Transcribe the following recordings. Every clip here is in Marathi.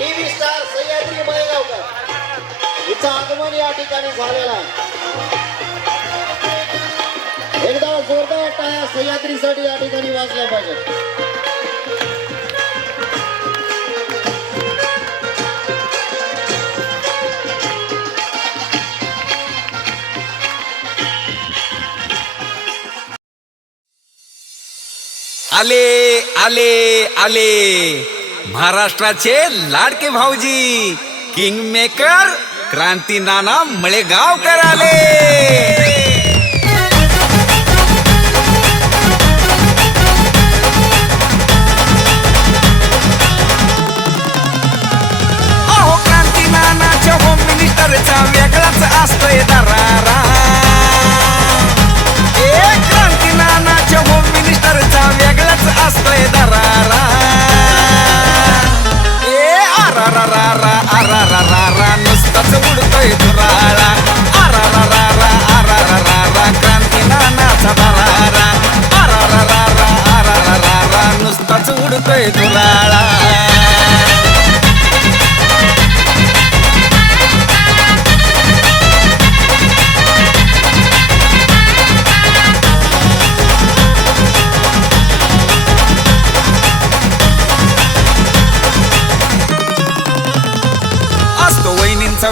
टीव्ही स्टार सह्याद्री मळेगावकर हिचं आगमन या ठिकाणी झालेलं आहे. एकदा जोरदार टाळ्या सह्याद्रीसाठी या ठिकाणी वाजल्या पाहिजेत. आले आले आले महाराष्ट्राचे लाडके भाऊजी किंग मेकर क्रांती नाना मळेगावकर आले. अहो क्रांती नानाच्या होम मिनिस्टरचा वेगळाच असतोय दरारा. क्रांती नानाच्या होम मिनिस्टरचा वेगळाच असतोय दरारा. आरा रा रा रा आरा रा रा रा नुसताच उडतोय धुराळा. आरा रा रा रा आरा रा रा रा क्रांती नानाचा दरारा. आरा रा रा रा आरा रा रा रा नुसताच उडतोय धुराळा.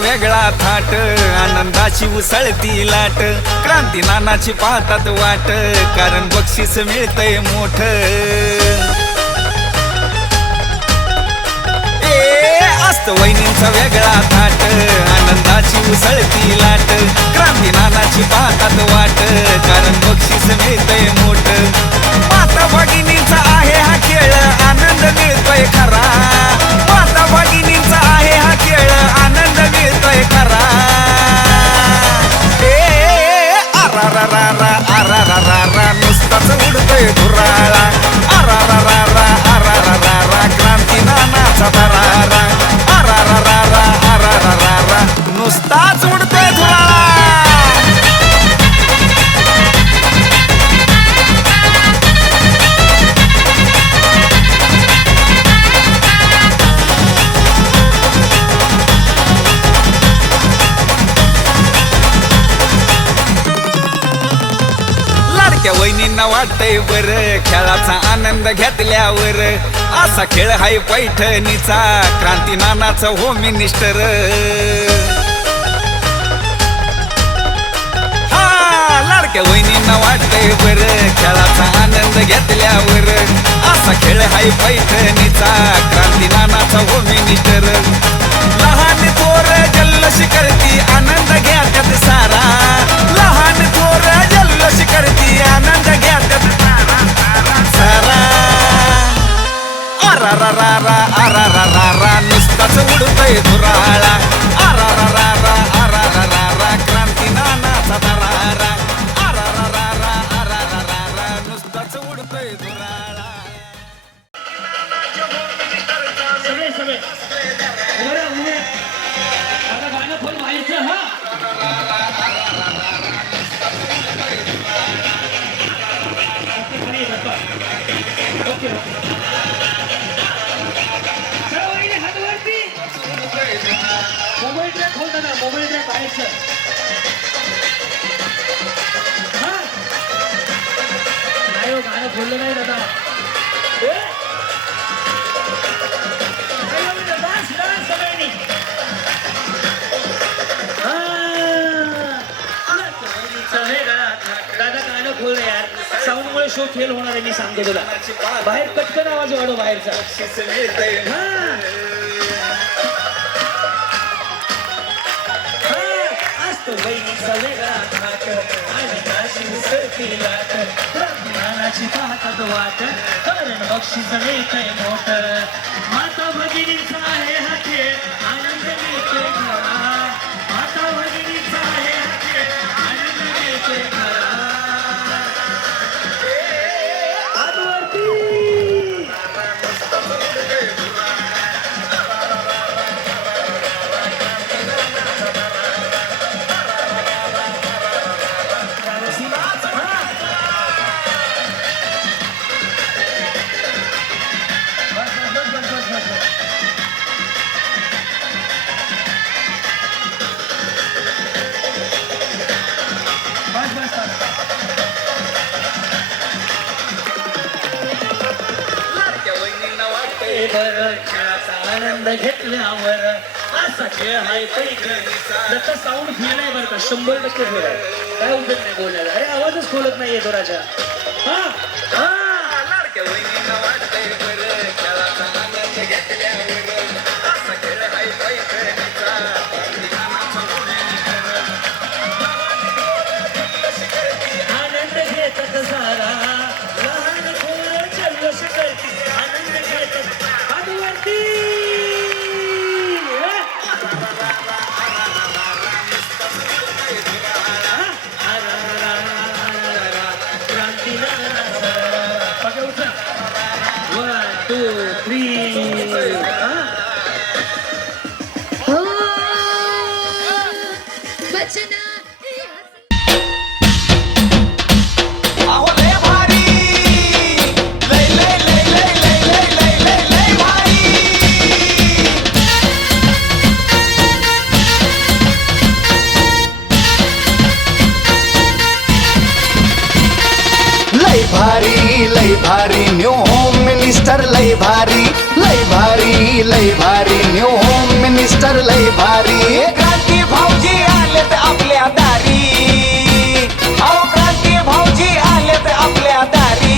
वेगळा थाट आनंदाची उसळती लाट. क्रांती नानाची पाहतात वाट कारण बक्षीस मिळतंय मोठ. असतो वहिनींचा वेगळा थाट आनंदाची उसळती लाट. क्रांती नानाची पाहतात वाट कारण बक्षीस मिळतंय मोठ. माता भगिनींचा आहे हा खेळ आनंद मिळतोय खरा. माता भगिनींचा आहे हा खेळ आनंद मिळतोय खरा. आरा रा रा रा आरा रा रा रा नुसताच उडतोय धुराळा. आरा रा रा रा आरा रा रा रा क्रांती नानाचा दरारा. आरा रा रा रा आरा रा रा रा नुसताच उडतोय धुराळा. वहिनींना वाटतंय बर खेळाचा आनंद घेतल्यावर. असा खेळ हाय पैठणीचा क्रांती नानाचा होम मिनिस्टर. हा लाडक्या वहिनींना वाटतंय बर खेळाचा आनंद घेतल्यावर. असा खेळ हाय पैठणीचा क्रांती नानाचा होम मिनिस्टर. लहान थोर जल्लोष करती आनंद घ्यात्यात सारा. लहान थोर जल्लोष करती आनंद घ्यात्यात सारा. आरा रा रा रा आरा रा रा रा नुसताच उडतोय धुराळा. आरा रा रा रा आरा रा रा रा क्रांती नानाचा दरारा. आरा रा रा रा आरा रा रा रा नुसताच उडतोय धुराळा. सगळे सगळे आता गाणं पण व्हायचं. हा ओके सर्वांनी हात वरती. मोबाईल ट्रॅक होता ना मोबाईल ट्रॅक व्हायचं. हा नाही हो गाणं बोललं नाही दादा. सगळ्यांनी दादा गाणं खोल यार. साऊंडमुळे शो फेल होणार आहे मी सांगतो तुला. बाहेर पटकन आवाज वाढव बाहेरचा. असतो बहिणीचा वेगळा थाट आनंदाची उसळती लाट. नानाची पाहतात वाट कारण बक्षीस मिळतंय मोठ. माता भगिनींचा आहे हा खेळ आनंद मिळतोय खरा. माता भगिनींचा आहे हा खेळ आनंद मिळतोय खरा. बरं खेळाचा आनंद घेतल्यावर असा खेळ हाय त्याचा साऊंड फेल आहे बरं का 100% फेल आहे काय उपयोग नाही बोलायला अरे आवाजच खोलत नाहीये तो राजा हा हा लाडक्या वहिनींना वाटतंय बरं खेळाचा आनंद घेतल्यावर असा खेळ हाय पैठणीचा क्रांतिनानाचा मुलीने खरं. आनंद घेतात सारा लहान थोर जल्लोष करती आनंद घेतात आदिवासी One, two, three. बचना अहो लय भारी लय लय लय लय लय लय लय लय लय भारी लय भारी न्यू होम मिनिस्टर लय भारी न्यू होम मिनिस्टर लय भारी क्रांती भाऊजी आलेत आपल्या दारी अहो क्रांती भाऊजी आलेत आपल्या दारी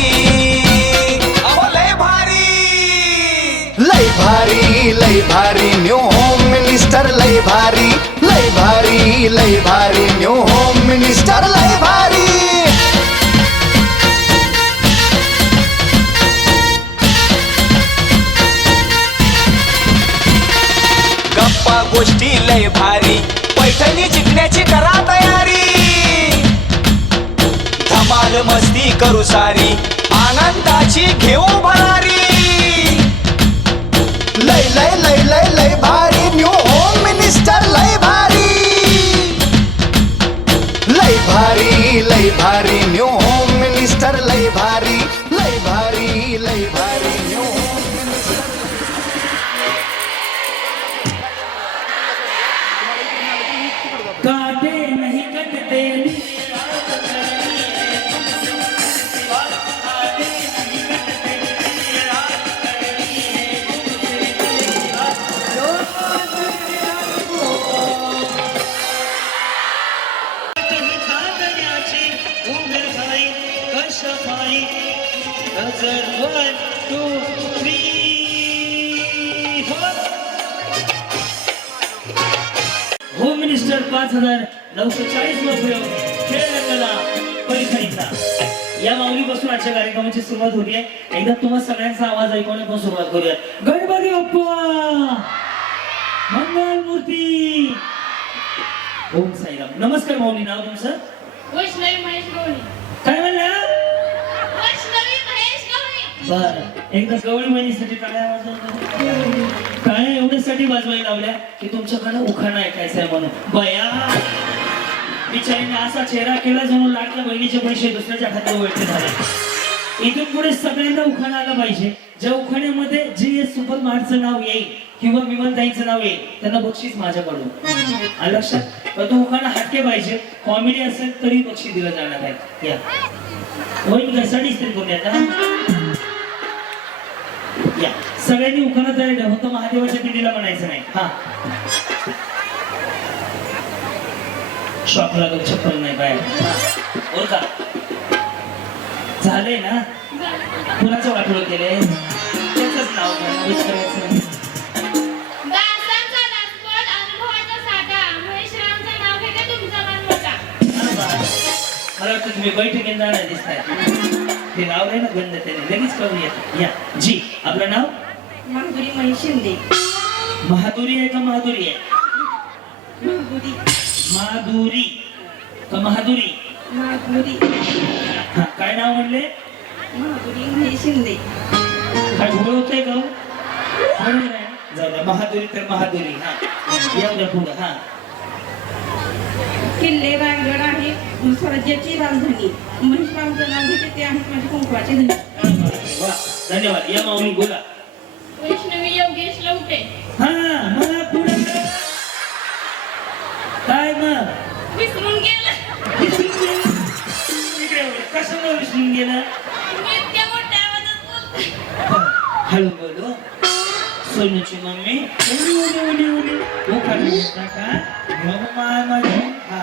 अहो लय भारी न्यू होम मिनिस्टर लय भारी न्यू होम मिनिस्टर लय भारी गप्पा गोष्टी लय भारी पैठणी जिंकण्याची करा तयारी धमाल मस्ती करू सारी आनंदाची घेऊ भरारी लय भारी न्यू होम मिनिस्टर लय भारी न्यू होम मिनिस्टर लय भारी न्यू होम मिनिस्टर काटे नहीं कटते नजर 1, 2, 3 होम मिनिस्टर 5,940 रुपये खेळ रंगला पैठणीचा या माऊलीपासून आजच्या कार्यक्रमाची सुरुवात होती आहे एकदा तुम्हा सगळ्यांचा आवाज ऐकवण्यापासून सुरुवात करूया गणपती बाप्पा मंगल मूर्ती ओम साईराम नमस्कार माऊली नाव तुमचं वैष्णवी महेश गवळी काय म्हणलं वैष्णवी महेश गवळी बर एकदा गवळी महिनीसाठी टाळ्या वाजवल्या टाळ्या एवढ्यासाठी वाजवायला लावल्या की तुमच्याकडे उखाणा ऐकायचा आहे म्हणून बया बिचारीने असा चेहरा केला जणू लाडक्या बहिणीचे पैसे दुसऱ्याच्या खात्यावर वळते झाले इथून पुढे सगळ्यांना उखाणा आला पाहिजे ज्या उखाण्यामध्ये जे सुपर मार्टचं नाव येईल किंवा विमानताईंचं नाव येईल त्यांना बक्षीस माझ्याकडून आलं लक्षात पण तो उखाणा हटके पाहिजे कॉमेडी असेल तरी बक्षीस दिलं जाणार आहे या होईल घरसाठी स्त्री करून या सगळ्यांनी उखाणा तयार ठेवा फक्त महादेवाच्या पिंडीला म्हणायचं नाही हा शॉक लागत चप्पल नाही बाहेर हो का झालंय ना कुणाचं वाटोळं केलंय त्याचंच नाव घ्या, विचारायचं नाही. दासांचा दासपट अनुभवाचा साठा महेशरामचं नाव घेते तुमचा मान मोठा हा बा. मला वाटतं तुम्ही बैठकीत जाणार दिसताय ते नाव आहे ना गंध त्याने लगेच कळून येत या जी आपलं नाव माधुरी महेश शिंदे महादुरी आहे का महादुरी आहे माधुरी माधुरी का महादुरी माधुरी हा काय नाव म्हणले माधुरी महेश शिंदे काय घोळ होतंय का हो? म्हणून नाही. जाऊ द्या महादुरी तर महादुरी हा येऊ द्या पुढं हा किल्ले रायगड आहे स्वराज्याची राजधानी महेशरामचं नाव घेते ते आहेत माझे कुंकवाचे धनी वा धन्यवाद या माऊली बोला वैष्णवी योगेश लवटे हा मला पुढे काय मग विसरून गेलं इकडे कशाला विसरून गेला मी इतक्या मोठ्या आवाजात बोलते हळू बोलो सोनूची मम्मी उडी उडी उडी उडी उखाणे घेता का मग माय माझी हा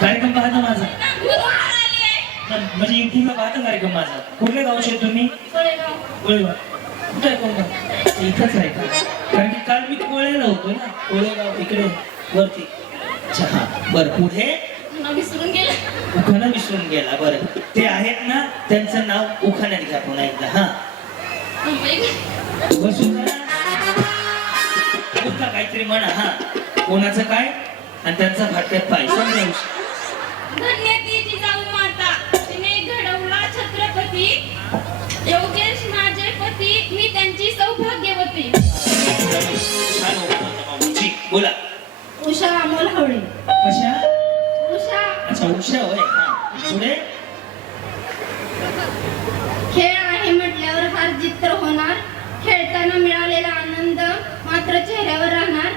कार्यक्रम पाहता माझा म्हणजे युट्यूबला पाहता कार्यक्रम माझा कुठल्या गावचे तुम्ही कोळेगाव कुठे आहे कोणता इथंच आहे का कारण की काल मी कोळेला होतो ना कोळेगाव इकडे वरती अच्छा हा बरं पुढे विसरून गेला. उखाणा विसरून गेला बरं ते आहेत ना त्यांचं नाव उखाण्यात घ्या पुन्हा एकदा हा वसुंधरा कोणता काहीतरी म्हणा हा कोणाचं काय आणि त्यांचा फाटक्यात पाय समजावू धन्य ती जिजाऊ माता तिने घडवला छत्रपती योगेश माझे पती मी त्यांची सौभाग्यवती. छान होतं मामाजी बोला उषा अमोल हवळे. कशा उषा अच्छा उषा होय हा पुढे खेळ आहे म्हटल्यावर हार जित होणार खेळताना मिळालेला आनंद मात्र चेहऱ्यावर राहणार.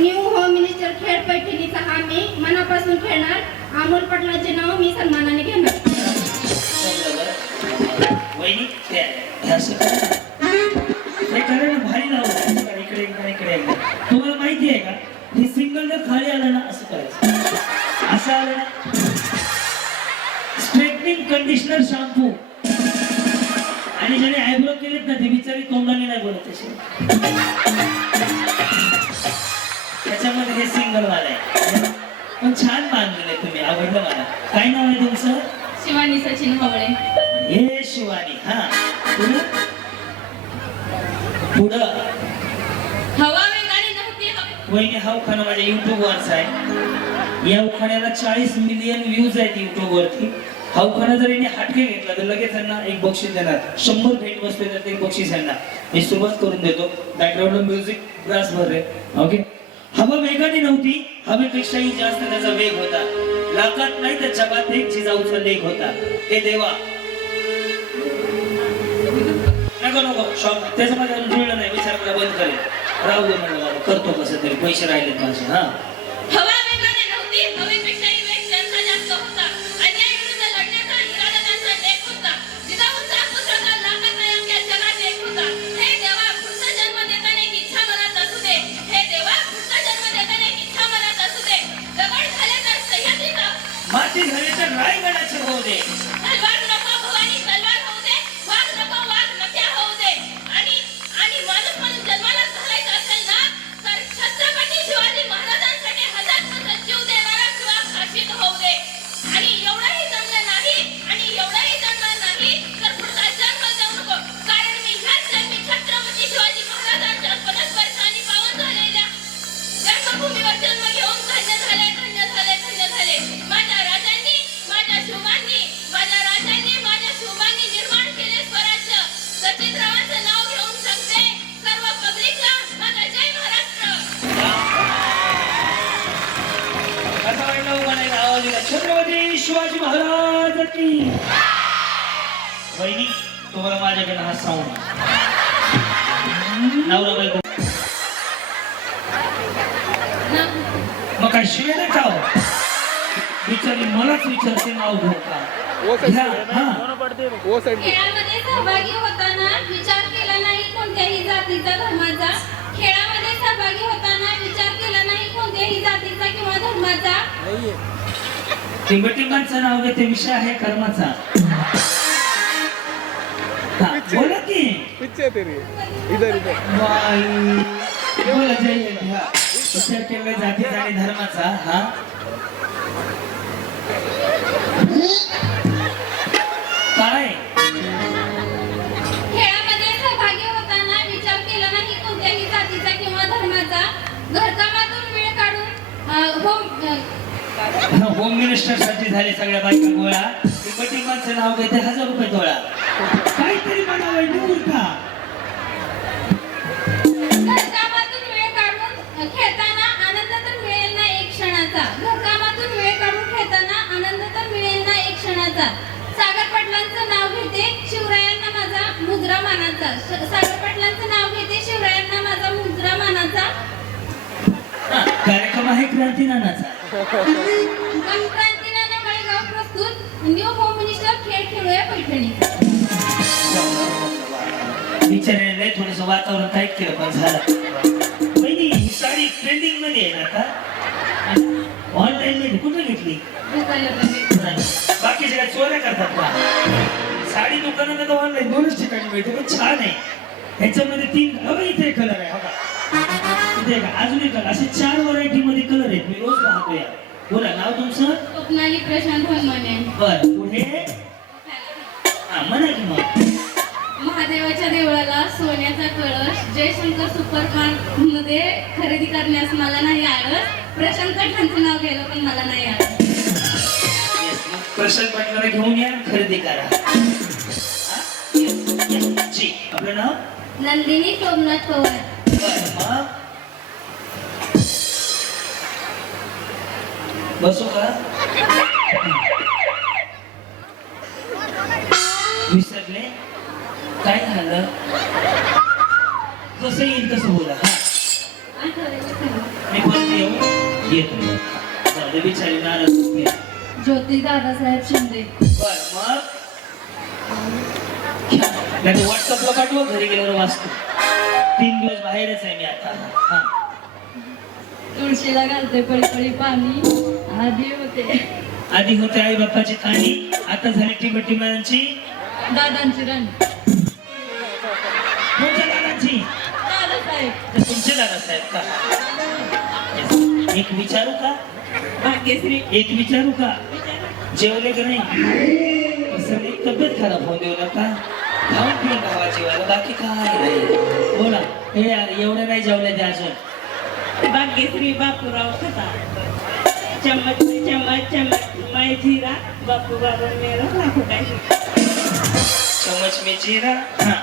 न्यू होम मिनिस्टर खेळ पैठणीचा हा मी मनापासून खेळणार. अमोल पटलाचे नाव मी सन्मानाने घेणार. वहिनी ते असं हे करा ना भारी लावलं इकडे इकडे इकडे तुम्हाला माहिती आहे का हे सिंगल जर खाली आलं ना असं करायचं असं आलं ना स्ट्रेटनिंग कंडिशनर शॅम्पू आणि ज्याने आयब्रो केलेत ना ते बिचारी तोंडाने नाही बोलत तसे त्याच्यामध्ये हे सिंगल वाला आहे पण छान बांधलेलं आहे तुम्ही आवडलं मला. काय नाव आहे तुमचं? शिवानी सचिन हवळे. हे शिवानी हा पुढं पुढं हवा वेगाने नव्हती वहिनी हा उखाणा माझ्या युट्यूब वरचा आहे. या उखाण्याला 40 मिलियन व्ह्यूज आहेत युट्यूब वरती. हा उखाणा जर यांनी हटके घेतला तर लगेच यांना एक बक्षीस देणार. 100 भेट बसले तर एक बक्षीस यांना. मी सुरुवात करून देतो. बॅकग्राऊंडला म्युझिक ब्रास भर रे ओके. हवा वेगाने नव्हती हवेपेक्षाही जास्त त्याचा वेग होता. लाखात नाही तर जगात एक जिजाऊचा लेख होता. हे देवा नको नको शॉप त्याचं माझ्या जुळलं नाही विचार मला बंद करेल राहू दे म्हणलं बाबा करतो कसं तरी पैसे राहिलेत माझे हा. हवा वेगाने नव्हती हवेपेक्षाही वेग त्यांचा जास्त होता. अन्यायाविरुद्ध लढण्याचा इरादा त्यांचा लेख होता. जिजाऊंचा पुत्र लाखात नाही अख्ख्या जगात एक होता. हे देवा पुढचा जन्म देताना एक इच्छा मनात असू दे. हे देवा पुढचा जन्म देताना एक इच्छा मनात असू दे. दगड झाले तर सह्याद्रीचा माती झाली तर रायगडाचे होऊ दे. तलवार नको भवानी तलवार होऊ दे. वाघ नको वाघ नक्या होऊ दे. आणि माणूस म्हणून जन्माला घालायचं असेल ना तर छत्रपती शिवाजी महाराजांसाठी हजार जीव देणारा किंवा फाशीत होऊ दे. आणि एवढंही जमलं नाही आणि एवढंही जमलं नाही तर पुढचा जन्म देऊ नको. कारण मी ह्याच जन्मी छत्रपती शिवाजी महाराजांच्या परस्परस्थानी पावन झालेल्या जन्मभूमीवर जन्म घेऊन धन्य झाले धन्य झाले धन्य झाले. माझ्या राजांनी माझ्या शिवबांनी निर्माण केले स्वराज्य. सचिनरावांचं नाव घेऊन सांगते सर्व पब्लिकला माझा जय महाराष्ट्र. असा वाटलं म्हणायला आवाज दिला छत्रपती शिवाजी महाराज की. वहिनी तुम्हाला माझ्याकडे हा साऊंड नवरा बायको मग काय शिवे नाही का हो? विचारली मलाच विचारते नाव घेऊ का घ्या हा खेळामध्ये सहभागी होताना विचार केला नाही कोणत्याही जातीचा धर्माचा. खेळामध्ये सहभागी होताना विचार केला नाही कोणत्याही जातीचा किंवा धर्माचा. टिंबटिंबांचं नाव घेते विषय आहे कर्माचा. हा बोला की बाई बोला जय घ्या विचार केला जातीचा आणि धर्माचा हा काय खेळामध्ये सहभागी होताना विचार केला नाही कोणत्याही जातीचा किंवा धर्माचा. घरकामातून वेळ काढून होम मिनिस्टर साठी झाले सगळ्या बायका गोळा. टिंबटिंबांचं नाव घेते 1000 रुपये तोळा. काहीतरी म्हणावं मूर्खा. घरकामातून वेळ काढून खेळताना आनंद तर मिळेल ना एक क्षणाचा. घरकामातून वेळ काढून खेळताना आनंद तर मिळेल ना एक क्षणाचा. सागर पाटलांचं नाव घेते शिवरायांना माझा मुजरा मानाचा. सागर पाटलांचं नाव घेते शिवरायांना माझा मुजरा मानाचा. कार्यक्रम आहे क्रांती नानाचा. क्रांती नाना माळेगाव प्रस्तुत न्यू होम मिनिस्टर खेळ खेळूया पैठणी. बिचाऱ्याने थोडस वातावरण टाईट केलं पण झालं. पहिली ही साडी ट्रेंडिंग मध्ये आहे ना आता, ऑनलाईन मध्ये कुठे घेतली? बाकी सगळ्या चोऱ्या करतात का? साडी दुकानात ऑनलाईन दोनच ठिकाणी मिळते, पण छान आहे. ह्याच्यामध्ये 3 इथे कलर आहे बघा, इथे अजून एक कलर, असे 4 व्हरायटी मध्ये कलर आहेत. मी रोज पाहतो या. बोला नाव तुमचं? स्वप्नाली प्रशांत हनुमाने. बर पुढे हा म्हणा की मग. महादेवाच्या देवळाला सोन्याचा कळश जयशंकर सुपरमार्ट मध्ये खरेदी करण्यास मला नाही आळस. प्रशांत कठांचं नाव गेलं पण मला नाही आळस. प्रशांत पाटलाला घेऊन या, खरेदी करा. हा? जी आपलं नाव? नंदिनी सोमनाथ पवार. बर मग बसू का? विसरले? काय झालं? जसं येईल तसं बोला. हा मी पण येतो. जाऊ दे, बिचारी नाराज होते. ज्योती दादासाहेब शिंदे. बर मग नाही व्हॉट्सअपला पाठवा, घरी गेल्यावर वाचतो. 3 दिवस बाहेरच आहे मी आता. हा तुळशीला घालते पळी पळी पाणी. आधी होते आई बाप्पाची कहाणी, आता झाली टिबटिमांची दादांची राणी. कोणत्या दादांची? दादासाहेब. तर तुमचे दादासाहेब का? एक विचारू का? भाग्यश्री. एक विचारू का? जेवले का नाही? सगळी तब्येत खराब होऊन देऊ नका. खाऊन पिऊन खावा जेवायला, बाकी काय नाही. बोला. हे यार एवढं नाही जेवले ते अजून. भाग्यश्री बापूराव खता. चम्मच में चम्मच चम्मच मैं जीरा बापू बाबा मेरा लाखो काय. चम्मच में जीरा. हा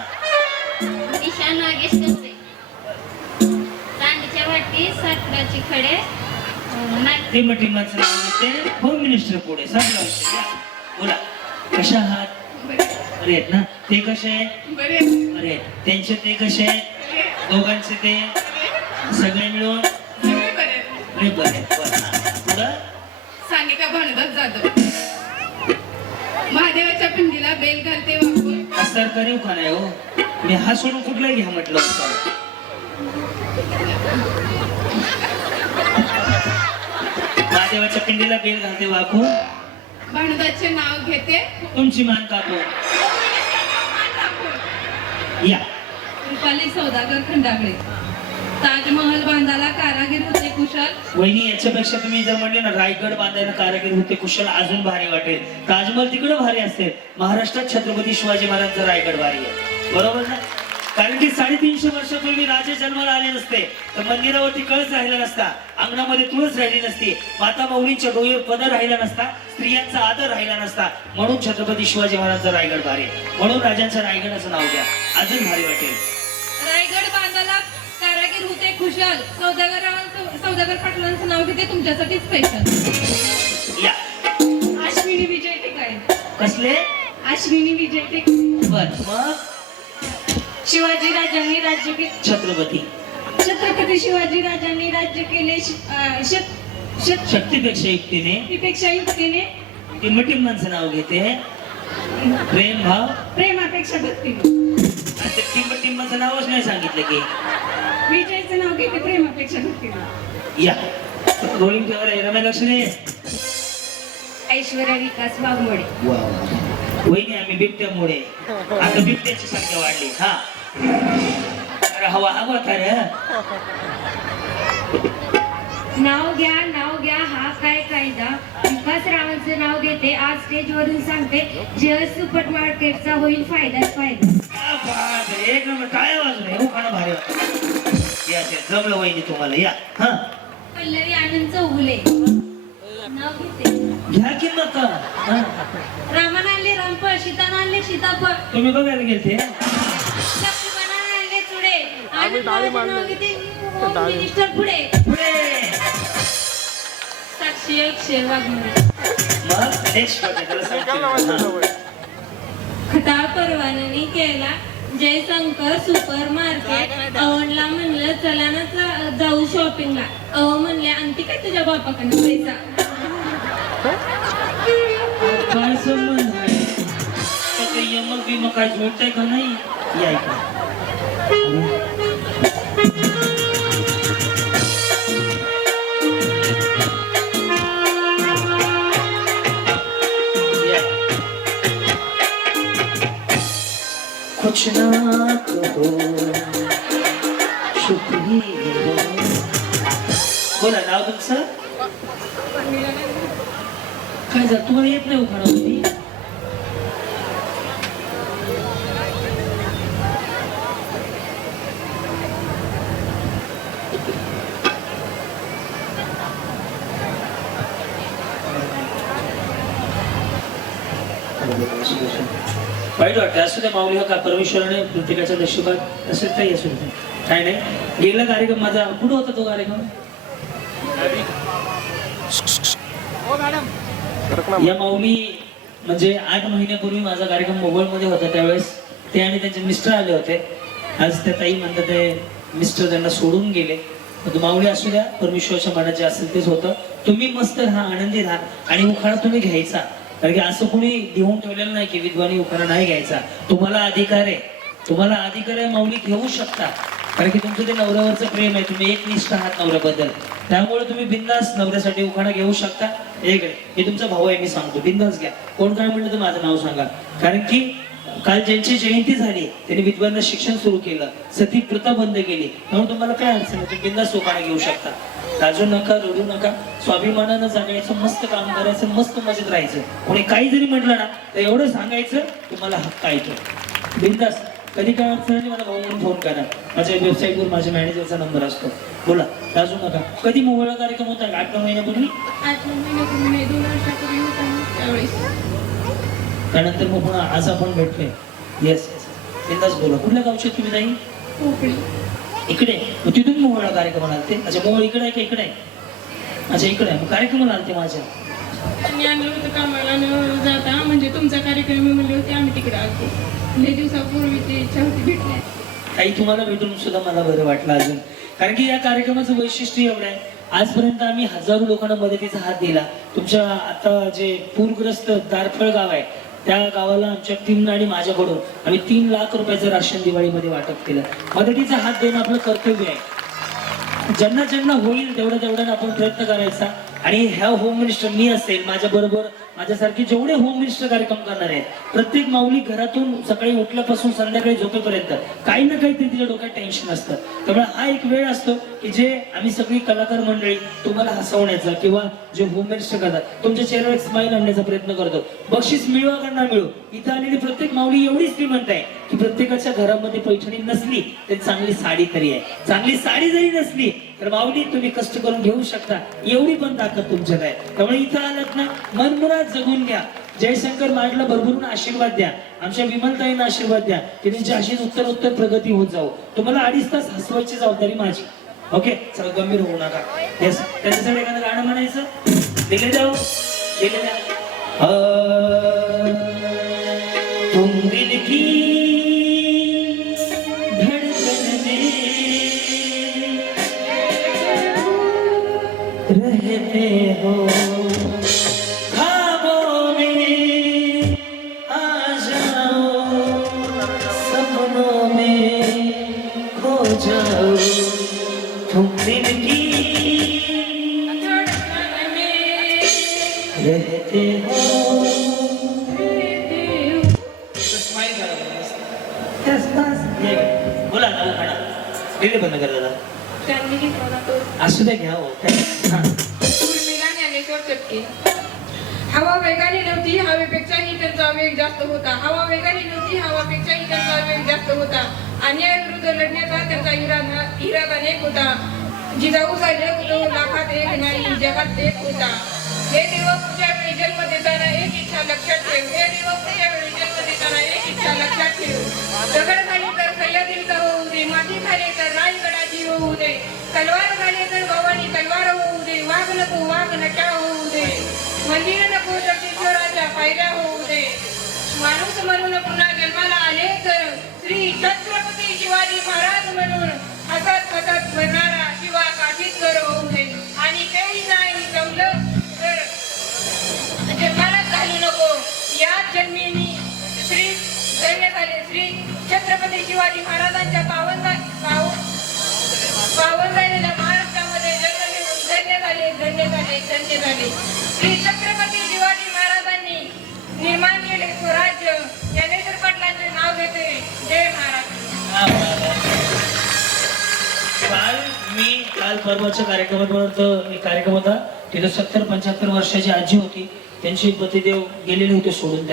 ईशा नागेश कसे. चांदीच्या वाटी साखराची खडे. टिमटिमाचं नाव घेते होम मिनिस्टर पुढे सगळं विषय. बोला कशा आहात? बरे आहेत ना? ते कसे आहे? बरे बरे आहेत. त्यांचे ते कसे आहेत? दोघांचे ते सगळे मिळून बरे बरे आहेत. बरं. पुढं सानिका भानुदास जाधव. महादेवाच्या पिंडीला बेल घालते वाकून. अस्तर करीव का नाही हो? मी हा सोडून कुठलाही घ्या म्हटलं होतं. महादेवाच्या पिंडीला बेल घालते वाकून. भानुदासचे नाव घेते. तुमची मान कापून. या रुपाली सौदागर खंडागळे. ताजमहल बांधायला कारागीर होते कुशल. वहिनी याच्यापेक्षा तुम्ही जर म्हणले ना रायगड बांधायला कारागीर होते कुशल, अजून भारी वाटेल. ताजमहल तिकडे भारी असते, महाराष्ट्रात छत्रपती शिवाजी महाराजांचा रायगड भारी आहे. बरोबर ना? कारण की 350 वर्षापूर्वी राजे जन्माला आले नसते तर मंदिरावरती कळस राहिला नसता, अंगणामध्ये तुळस राहिली नसती, माता माऊलींच्या डोळ्यावर पदर राहिला नसता, स्त्रियांचा आदर राहिला नसता. म्हणून छत्रपती शिवाजी महाराजांचा रायगड भारी आहे. म्हणून राजांच्या रायगडाचं नाव द्या, अजून भारी वाटेल. रायगड बांधायला कारागीर होते कुशल. सौदागर पाटलांचं नाव घेते तुमच्यासाठी स्पेशल. या अश्विनी विजय टिकाळे. कसले? अश्विनी विजय टिकाळे. बर मग शिवाजी राजांनी राज्य केले. छत्रपती छत्रपती शिवाजी राजांनी राज्य केले. शक्तीपेक्षा युक्तीने शक्तीपेक्षा युक्तीने. टिमटिमांचं नाव घेते प्रेम भाव. प्रेमापेक्षा भक्तीने. आता टिमटिमाचं नावच नाही सांगितलं की. विजयचं नाव घेते प्रेमापेक्षा भक्तीने. या रोलिंग ठेवा रे, रम्या लक्ष दे. ऐश्वर्या विकास वाघमोडे. वहिनी आम्ही बिबट्यामुळे आता बिबट्याची संख्या वाढली. हा अरे हवा हवा तर नाव घ्या हा काय कायदा. विकास रावांचं नाव घेते, आज स्टेजवरून सांगते, जय सुपर मार्केटचा होईल फायदाच फायदा. एक नंबर काय वाजलं हो, खाणं भारी वाटत. या जमलं वहिनी तुम्हाला. या हा पल्लवी आनंद चौगुले नाव घेते. घ्या की मग. रामानं आणले रामफळ, सीतानं आणले सीताफळ, तुम्ही बघायला गेलते. लक्ष्मणानं आणले चुडे, आनंद नाव घेते होम मिनिस्टर पुढे. पुढे साक्षी अक्षय वाघमोडे. मग नेक्स्ट त्याला सांगते. खटाळ परवानगी केला जयशंकर सुपर मार्केट. अवनला म्हणलं चला ना जाऊ शॉपिंगला. अव म्हणले आणती काय तुझ्या बापाकडनं पैसा. काय संबंध आहे? यमक बिमक काय झोडतंय का नाही? या इकडे. या. कुछ ना कहो शुक्रिया. बोला नाव तुमचं काय झालं तुम्हाला येत नाही उखाणा होती वाईट वाटतं असू द्या माऊली का परमेश्वराने प्रत्येकाच्या नशिबात तसेच काही असू दे काय नाही गेला कार्यक्रम माझा कुठं होता तो कार्यक्रम या माऊली म्हणजे 8 महिन्यापूर्वी माझा कार्यक्रम मोबाईलमध्ये होता त्यावेळेस ते आणि त्यांचे मिस्टर आले होते आज त्या ताई म्हणतात ते मिस्टर त्यांना सोडून गेले माऊली असू द्या परमेश्वराच्या मनात जे असेल तेच होतं तुम्ही मस्त राहा आनंदी राहा आणि उखाणा तुम्ही घ्यायचा कारण की असं कोणी लिहून ठेवलेलं नाही की विद्वानी उखाणा नाही घ्यायचा तुम्हाला अधिकार आहे माऊली घेऊ शकता कारण की तुमचं ते नवऱ्यावरचं प्रेम आहे तुम्ही एकनिष्ठ आहात नवऱ्याबद्दल त्यामुळे तुम्ही बिंदास नवऱ्यासाठी उखाणा घेऊ शकता हे तुमचा भाऊ आहे मी सांगतो बिंदास घ्या कोण काय म्हणलं तर माझं नाव सांगा कारण की काल ज्यांची जयंती झाली त्यांनी विद्वांना शिक्षण सुरू केलं सती प्रथा बंद केली त्यामुळे तुम्हाला काय अडचण आहे तुम्ही बिंदास उखाणा घेऊ शकता लाजू नका रडू नका स्वाभिमानानं जगायचं मस्त काम करायचं मस्त मजेत राहायचं कोणी काही जरी म्हटलं ना तर एवढं सांगायचं तुम्हाला हक्क आहे तो बिंदास कधी काय अडचण मला भाऊ म्हणून फोन करा माझ्या वेबसाईटवर माझ्या मॅनेजरचा नंबर असतो बोला लाजू नका कधी मोबाईल कार्यक्रम होता 8 महिन्यापूर्वी 8 महिन्यापूर्वी 2 वर्षापूर्वी होता त्यावेळेस त्यानंतर मग पुन्हा आज आपण भेटलोय येस बिंदास बोला कुठल्या गावचे तुम्ही नाही पोकळी इकडे मग तिथून मोबाईल कार्यक्रम आलते अच्छा मोबाईल इकडे आहे का इकडे आहे अच्छा इकडे आहे मग कार्यक्रम आलते माझ्या मी आणलं होतं कामाला न जाता म्हणजे तुमचा कार्यक्रम मी म्हणले होते आम्ही तिकडे आलतो लई दिवसापूर्वी ती इच्छा होती भेटल्या काही तुम्हाला भेटून सुद्धा मला बरं वाटलं अजून कारण की या कार्यक्रमाचं वैशिष्ट्य एवढं आहे आजपर्यंत आम्ही हजारो लोकांना मदतीचा हात दिला तुमच्या आता जे पूरग्रस्त दारफळ गाव आहे त्या गावाला आमच्या टीमनं आणि माझ्याकडून आम्ही 3 लाख रुपयाचं राशन दिवाळीमध्ये वाटप केलं मदतीचा हात देणं आपलं कर्तव्य आहे ज्यांना होईल तेवढ्या आपण प्रयत्न करायचा आणि ह्या होम मिनिस्टर मी असेल माझ्या बरोबर माझ्यासारखे जेवढे होम मिनिस्टर कार्यक्रम करणार आहेत प्रत्येक माऊली घरातून सकाळी उठल्यापासून संध्याकाळी झोपेपर्यंत काही ना काहीतरी तिच्या डोक्यात टेन्शन असतं त्यामुळे हा एक वेळ असतो की जे आम्ही सगळी कलाकार मंडळी तुम्हाला हसवण्याचा किंवा जे होम मिनिस्टर करतात तुमच्या चेहऱ्यावर एक स्माईल आणण्याचा प्रयत्न करतो बक्षीस मिळवा का ना मिळू इथं आलेली प्रत्येक माऊली एवढी श्रीमंत आहे की प्रत्येकाच्या घरामध्ये पैठणी नसली तरी चांगली साडी तरी आहे चांगली साडी जरी नसली तर माऊली तुम्ही कष्ट करून घेऊ शकता एवढी पण ताकद तुमच्यात आहे त्यामुळे इथं आलात ना मनमुराद जगून घ्या जयशंकर मार्टला भरभरून आशीर्वाद द्या आमच्या विमलताईंना आशीर्वाद द्या की त्यांची अशीच उत्तर प्रगती होत जाऊ तुम्हाला 2.5 तास हसवायची जबाबदारी माझी ओके चला गंभीर होऊ नका येस त्याच्यासाठी एखादं गाणं म्हणायचं दिले जाऊ दिले द्या तुम दिल की रहते हो ख्वाबों में आ जाओ सपनों में खो जाओ तुम दिल की रहते हो स्माइल करा बोला ना खाना दिले बंद कर दादा त्यांनी घेतला ना तो असू द्या घ्या हो उर्मिला ज्ञानेश्वर चटके हवा वेगाने नव्हती हवेपेक्षाही त्यांचा वेग जास्त होता हवा वेगाने नव्हती हवापेक्षाही त्यांचा वेग जास्त होता अन्यायाविरुद्ध लढण्याचा त्यांचा इरादा नेक होता जिजाऊचा जग तो लाखात एक नाही जगात एक होता हे दिवस पुढच्या वेळी जन्म देताना एक इच्छा लक्षात ठेव हे दिवस पुढच्या वेळी जन्म देताना एक इच्छा लक्षात ठेव दगड झाली तर सह्याद्रीचा होऊ दे माती झाली तर राजगडाची होऊ दे तलवार झाली तर भवानी तलवार होऊ दे वाघ नको वाघ नट्या होऊ दे मंदिर नको तर ईश्वराच्या पायऱ्या होऊ दे माणूस म्हणून पुन्हा जन्माला आले तर श्री छत्रपती शिवाजी महाराज म्हणून हसत हसत मरणारा शिवा काठीकर होऊ दे आणि काही नाही जमलं तर जन्मालाच घालू नको याच जन्मी श्री दैन्य झाले श्री छत्रपती शिवाजी महाराजांच्या पावन झालेल्या महाराष्ट्रामध्ये जन्म घेऊन धन्य झाले धन्य झाले धन्य झाले. श्री छत्रपती शिवाजी महाराजांनी निर्माण केले स्वराज्य. ज्ञानेश्वर पाटलांचे नाव घेते. जय महाराष्ट्र. काल परवाच्या कार्यक्रमात एक कार्यक्रम होता. तिथे 70-75 वर्षाची आजी होती. त्यांचे पतिदेव गेलेले होते सोडून.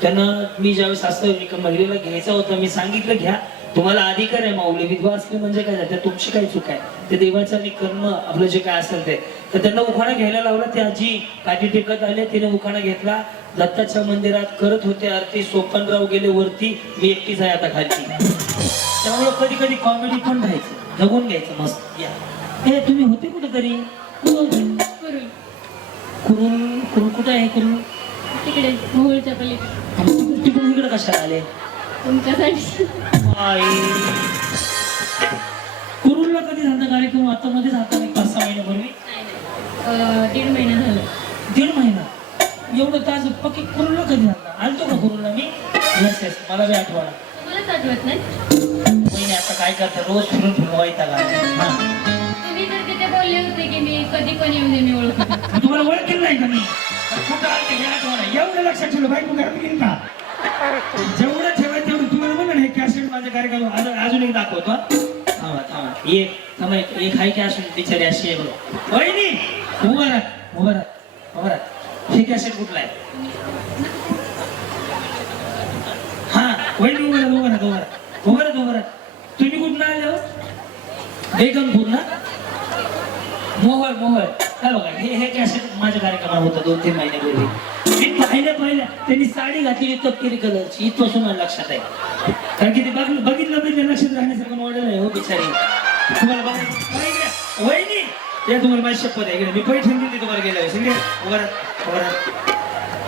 त्यांना मी ज्यावेळेस असं एका महिलेला घ्यायचा होता, मी सांगितलं घ्या, तुम्हाला अधिकार आहे माऊली. विधवा असले म्हणजे काय झालं, तुमची काय चूक आहे, ते देवाचं आणि कर्म आपलं जे काय असेल ते. तर त्यांना उखाणा घ्यायला लावला. ते आजी काठी टेकत आले, तिने उखाणा घेतला. दत्ताच्या मंदिरात करत होते आरती. सोपनराव गेले वरती, मी एकटीच आहे आता खालची. त्यामुळे कधी कधी कॉमेडी पण राहायचं, जगून घ्यायचं मस्त. या हे तुम्ही होते कुठेतरी? कुरुल कुठं आहे? कुरुल तिकडे मोहोळच्या पलीकडे. तिकडून इकडे कशाला आले? तुमच्यासाठी. कुरुलला कधी झाला कार्यक्रम? आता मध्ये झाला 5-6 महिन्यापूर्वी. 1.5 महिना झाला. 1.5 महिना? एवढं तास पक्की कुरुलला कधी झाला? आलतो का कुरुलला मी? येस मला बी आठवणा. तुम्हालाच आठवत नाही? महिने आता काय करता, रोज फिरून व्हायचा का? तुम्ही तर तिथे बोलले होते की मी कधी पण येऊन दे, मी ओळखते. तुम्हाला ओळखेल नाही का मी? कुठं आलते हे आठवणा. एवढं लक्षात ठेवलं बायको घरात गेली का? जेवढं ठेवायचं तेवढं. तुम्हाला म्हणा हे कॅसेट माझ्या कार्यक्रम अजून एक दाखवतो. थांबा एक हाय कॅसेट बिचारी अशी आहे बघ. वहिनी उभा राहा. हे कॅसेट कुठला आहे? हा वहिनी उभा राहा. तुम्ही कुठं आले हो? बेगमपूर ना? मोहोळ. काय बघा हे कॅसेट माझ्या कार्यक्रमात होतं 2-3 महिन्यापूर्वी. मी पाहिल्या त्यांनी साडी घातलेली तपकिरी कलरची. इथपासून मला लक्षात आहे, कारण की ते बघितलं लक्षात राहण्यासारखं मॉडेल आहे हो बिचारी. तुम्हाला बघा वहिनी, या तुम्हाला माझी शपथ आहे. इकडे मी पैठण दिली तुम्हाला गेल्या वेळेस. इकडे उभा राहा.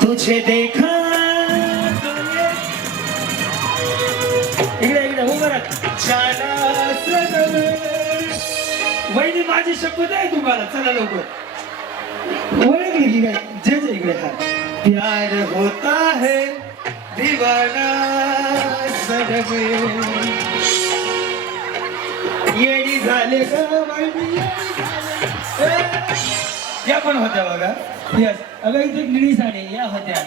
तुझे देखा इकडे उभा राहा. वहिनी माझी शपथ आहे तुम्हाला. चला लवकर. ओळखली की काय? जे इकडे हा. प्यार होता है दीवाना सनम, येडी झाले का वहिनी? या पण होत्या बघा. यस अगं इथे निळी साडी या होत्या.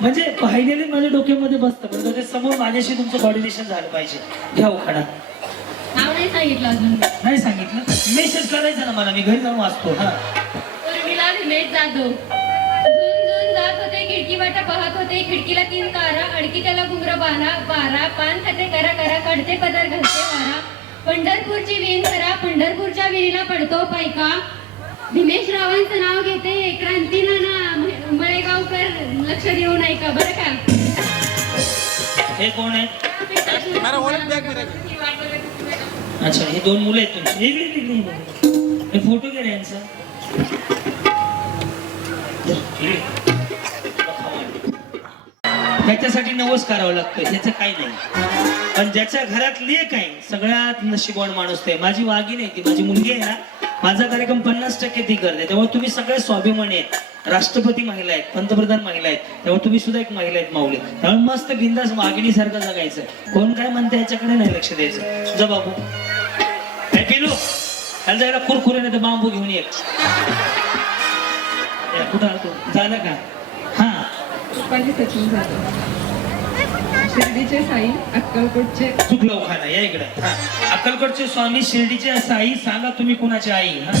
म्हणजे पाहिलेले माझ्या डोक्यामध्ये बसतं, पण ते समोर माझ्याशी तुमचं कॉर्डिनेशन झालं पाहिजे. घ्या उखाणा. नाव नाही सांगितलं अजून. नाही सांगितलं? मेसेज करायचा ना मला, मी घरी जाऊन वाचतो. हा उर्मिला हिमेश जाधव. झुंझुन जात होते, खिडकी वाटा पाहत होते. खिडकीला 3 तारा, अडकी त्याला घुंगर 12 पान खाते करा काढते पदर घालते वारा. पंढरपूरची विहीर करा, पंढरपूरच्या विहिरीला पडतो पायका. भीमेश रावांचं नाव घेते, क्रांती नाना मळेगावकर. लक्ष देऊ नाही का बरं का? हे कोण आहे? अच्छा हे 2 मुलं आहेत तुमची. हे फोटो घे रे यांचा. त्याच्यासाठी नवस करावं लागतं, त्याचं काही नाही. पण ज्याच्या घरात लेक आहे सगळ्यात नशीबवान माणूस ते. माझी वाघीण आहे ती, माझी मुलगी आहे ना. माझा कार्यक्रम 50% ती करते. त्यामुळे तुम्ही सगळे स्वाभिमानी आहेत. राष्ट्रपती महिला आहेत, पंतप्रधान महिला आहेत, त्यामुळे तुम्ही सुद्धा एक महिला आहेत माऊली. त्यामुळे मस्त बिंदास वाघिणीसारखं जगायचं. कोण काय म्हणतं याच्याकडे नाही लक्ष द्यायचं. जा बाबू काय पिलो त्याला जायला कुरकुरे नाही तर बांबू घेऊन ये. कुठं आलो झालं का? हा सचिन जाधव. शिर्डीचे साई, अक्कलकोटचे. चुकलं उखाणा. या इकडे. अक्कलकोटचे स्वामी, शिर्डीचे साई. सांगा तुम्ही कुणाची आई? हा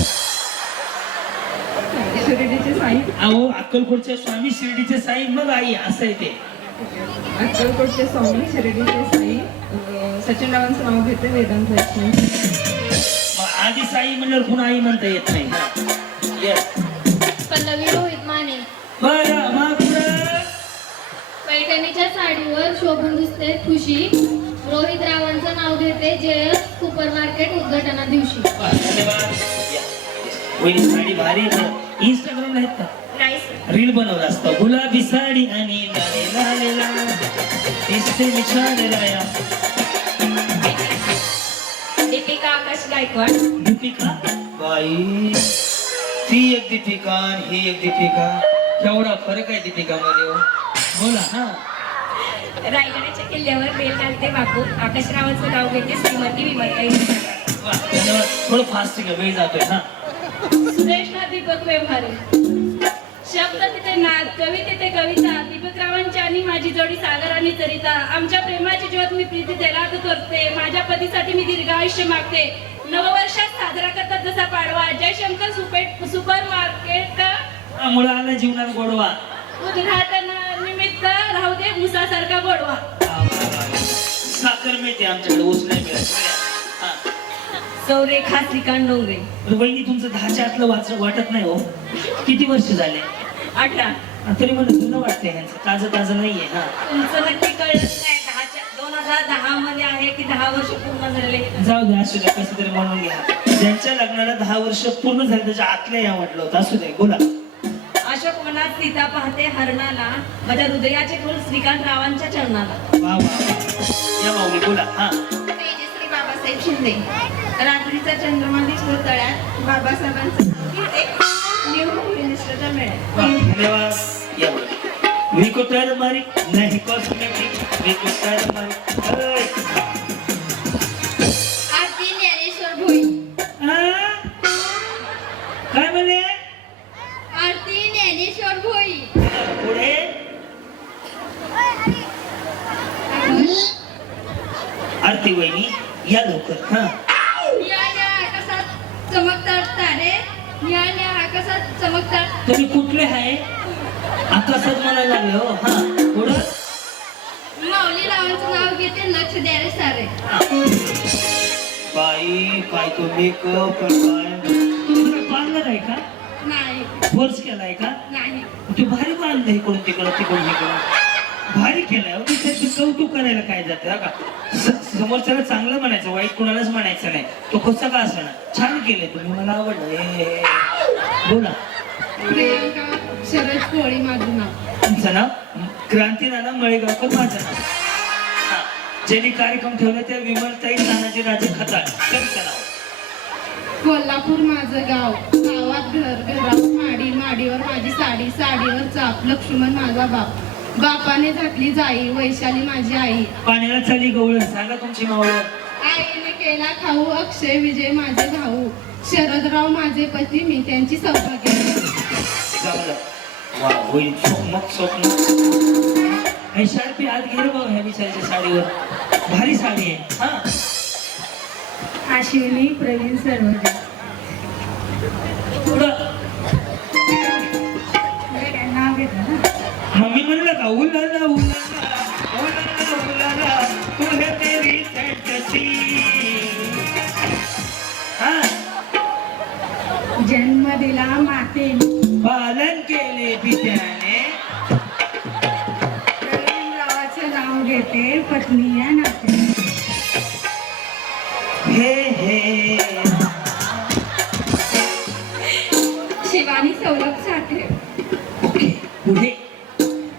शिर्डीचे साई. अहो अक्कलकोटचे स्वामी, शिर्डीचे साई, मग आई असं आहे ते. अक्कलकोटचे स्वामी, शिर्डीचे साई. सचिन रावांचं नाव घेते, वेदांत वैष्णव. आधी साई म्हणल्यावर पुन्हा आई म्हणता येत नाही. पल्लवी रोहित माने. बरं मग पैठणीच्या साडीवर शोभून दिसते खुशी. रोहित रावांचं नाव घेते, जय सुपर मार्केट उद्घाटना दिवशी. धन्यवाद. साडी भारी इंस्टाग्रामला आहेत का? रील बनवलं असतं. गुलाबी साडी आणि दीपिका आकाश गायकवाड. दीपिका बाई, ती एक दीपिका आणि ही एक दीपिका. केवढा फरक आहे दीपिका मध्ये. बोला. हा रायगडाच्या किल्ल्यावर बेल घालते वाकू आकाशरावांचं नाव घेते श्रीमती विमलताई वा, धन्यवाद. थोडं फास्ट आहे, वेळ जातोय. हा सुरेशना दीपक व्यवहारे शब्द तिथे नाद कवी तिथे कविता दीपकरावांची आणि माझी जोडी सागर आणि सरिता आमच्या प्रेमाची ज्योत मी प्रीती तेलात करते माझ्या पतीसाठी मी दीर्घ आयुष्य मागते नववर्षात साजरा करतात जसा पाडवा जयशंकर सुपर मार्केट मुळे आला जीवनात गोडवा. उद्घाटनानिमित्त राहू दे मुसासारखा गोडवा साखर मिळते आमच्याकडे, ऊस नाही मिळत. हा. सौरेखा श्रीकांत डोंगरे वहिनी तुमचं 10च्या आतलं वाटत नाही हो. किती वर्ष झाले? 18 तरी मला जुनं वाटतंय ह्यांचं, ताजं ताजं नाहीये. हा तुमचं नक्की कळलं नाही 2010 मध्ये आहे की 10 वर्ष पूर्ण झाले जाऊ द्या, असू द्या, कसं तरी म्हणून घ्या. ज्यांच्या लग्नाला 10 वर्ष पूर्ण झाले त्याच्या आतल्या या म्हटलं होतं. असू दे, बोला. अशोक वनात सीता पाहते हरणाला माझ्या हृदयाचे फुल श्रीकांत रावांच्या चरणाला वा वा, या माऊली बोला. हा तेजश्री बाबासाहेब शिंदे रात्रीचा चंद्रमा दिसतो तळ्यात बाबासाहेबांचं नाव घेते न्यू होम मिनिस्टरच्या मेळ्यात वा, धन्यवाद. या बोला. विकोटर मारी नाही कॉस्मेटिक विकोटर मारी. आरती ज्ञानेश्वर भोई काय म्हणले? आरती ज्ञानेश्वर भोई पुढे आरती वहिनी या लवकर. हा या आकाशात चमकतात तारे या आकाशात चमकतात तुम्ही कुठले आहे? आकाशात म्हणायला लागले हो. हा पुढं माऊली रावांचं नाव घेते लक्ष द्यायला सारे बाई काय तो मेकअप तुम्ही पार्लर आहे का? नाही कोर्स केलाय का? नाही ते भारी बांधलं इकडून तिकडं तिकडून इकडं भारी केलंय. त्याचं कौतुक करायला काय जातं का? समोरच्याला चांगलं म्हणायचं, वाईट कोणालाच म्हणायचं नाही. तो कसा का असणार छान केलंय तुम्ही, मला आवडलं. बोला. प्रियंका शरद कोळी माझं नाव तुमचं नाव? क्रांती नाना मळेगावकर माझं नाव. हा. ज्यांनी कार्यक्रम ठेवला त्या विमलताई नानाजी राजे खताळ त्यांचं नाव. कोल्हापूर माझं गाव गावात घर घरात माडी माडीवर माझी साडी साडीवर चाप लक्ष्मण माझा बाप बापाने घातली जाई वैशाली माझी आई पाण्याला चाली गवळ सांगा तुमची मावळ. आईने केला खाऊ अक्षय विजय माझे भाऊ शरदराव माझे पती मी त्यांची सौभाग्य गावलं. वा होईल स्वप्न शार्पी आत गेलं बघ ह्या विचाराच्या साडीवर भारी साडी आहे. हा अश्विनी प्रवीण सर्वदे पुढं नाव घेतलं ना मम्मी म्हणलं का उलाला उलाला उलाला उलाला तू है मेरी फॅन्टसी. हा जन्म दिला मातेने पालन केले पित्याने प्रवीण रावाचं नाव घेते पत्नी या नाते हे हे. शिवानी सौरभ साठे ओके पुढे.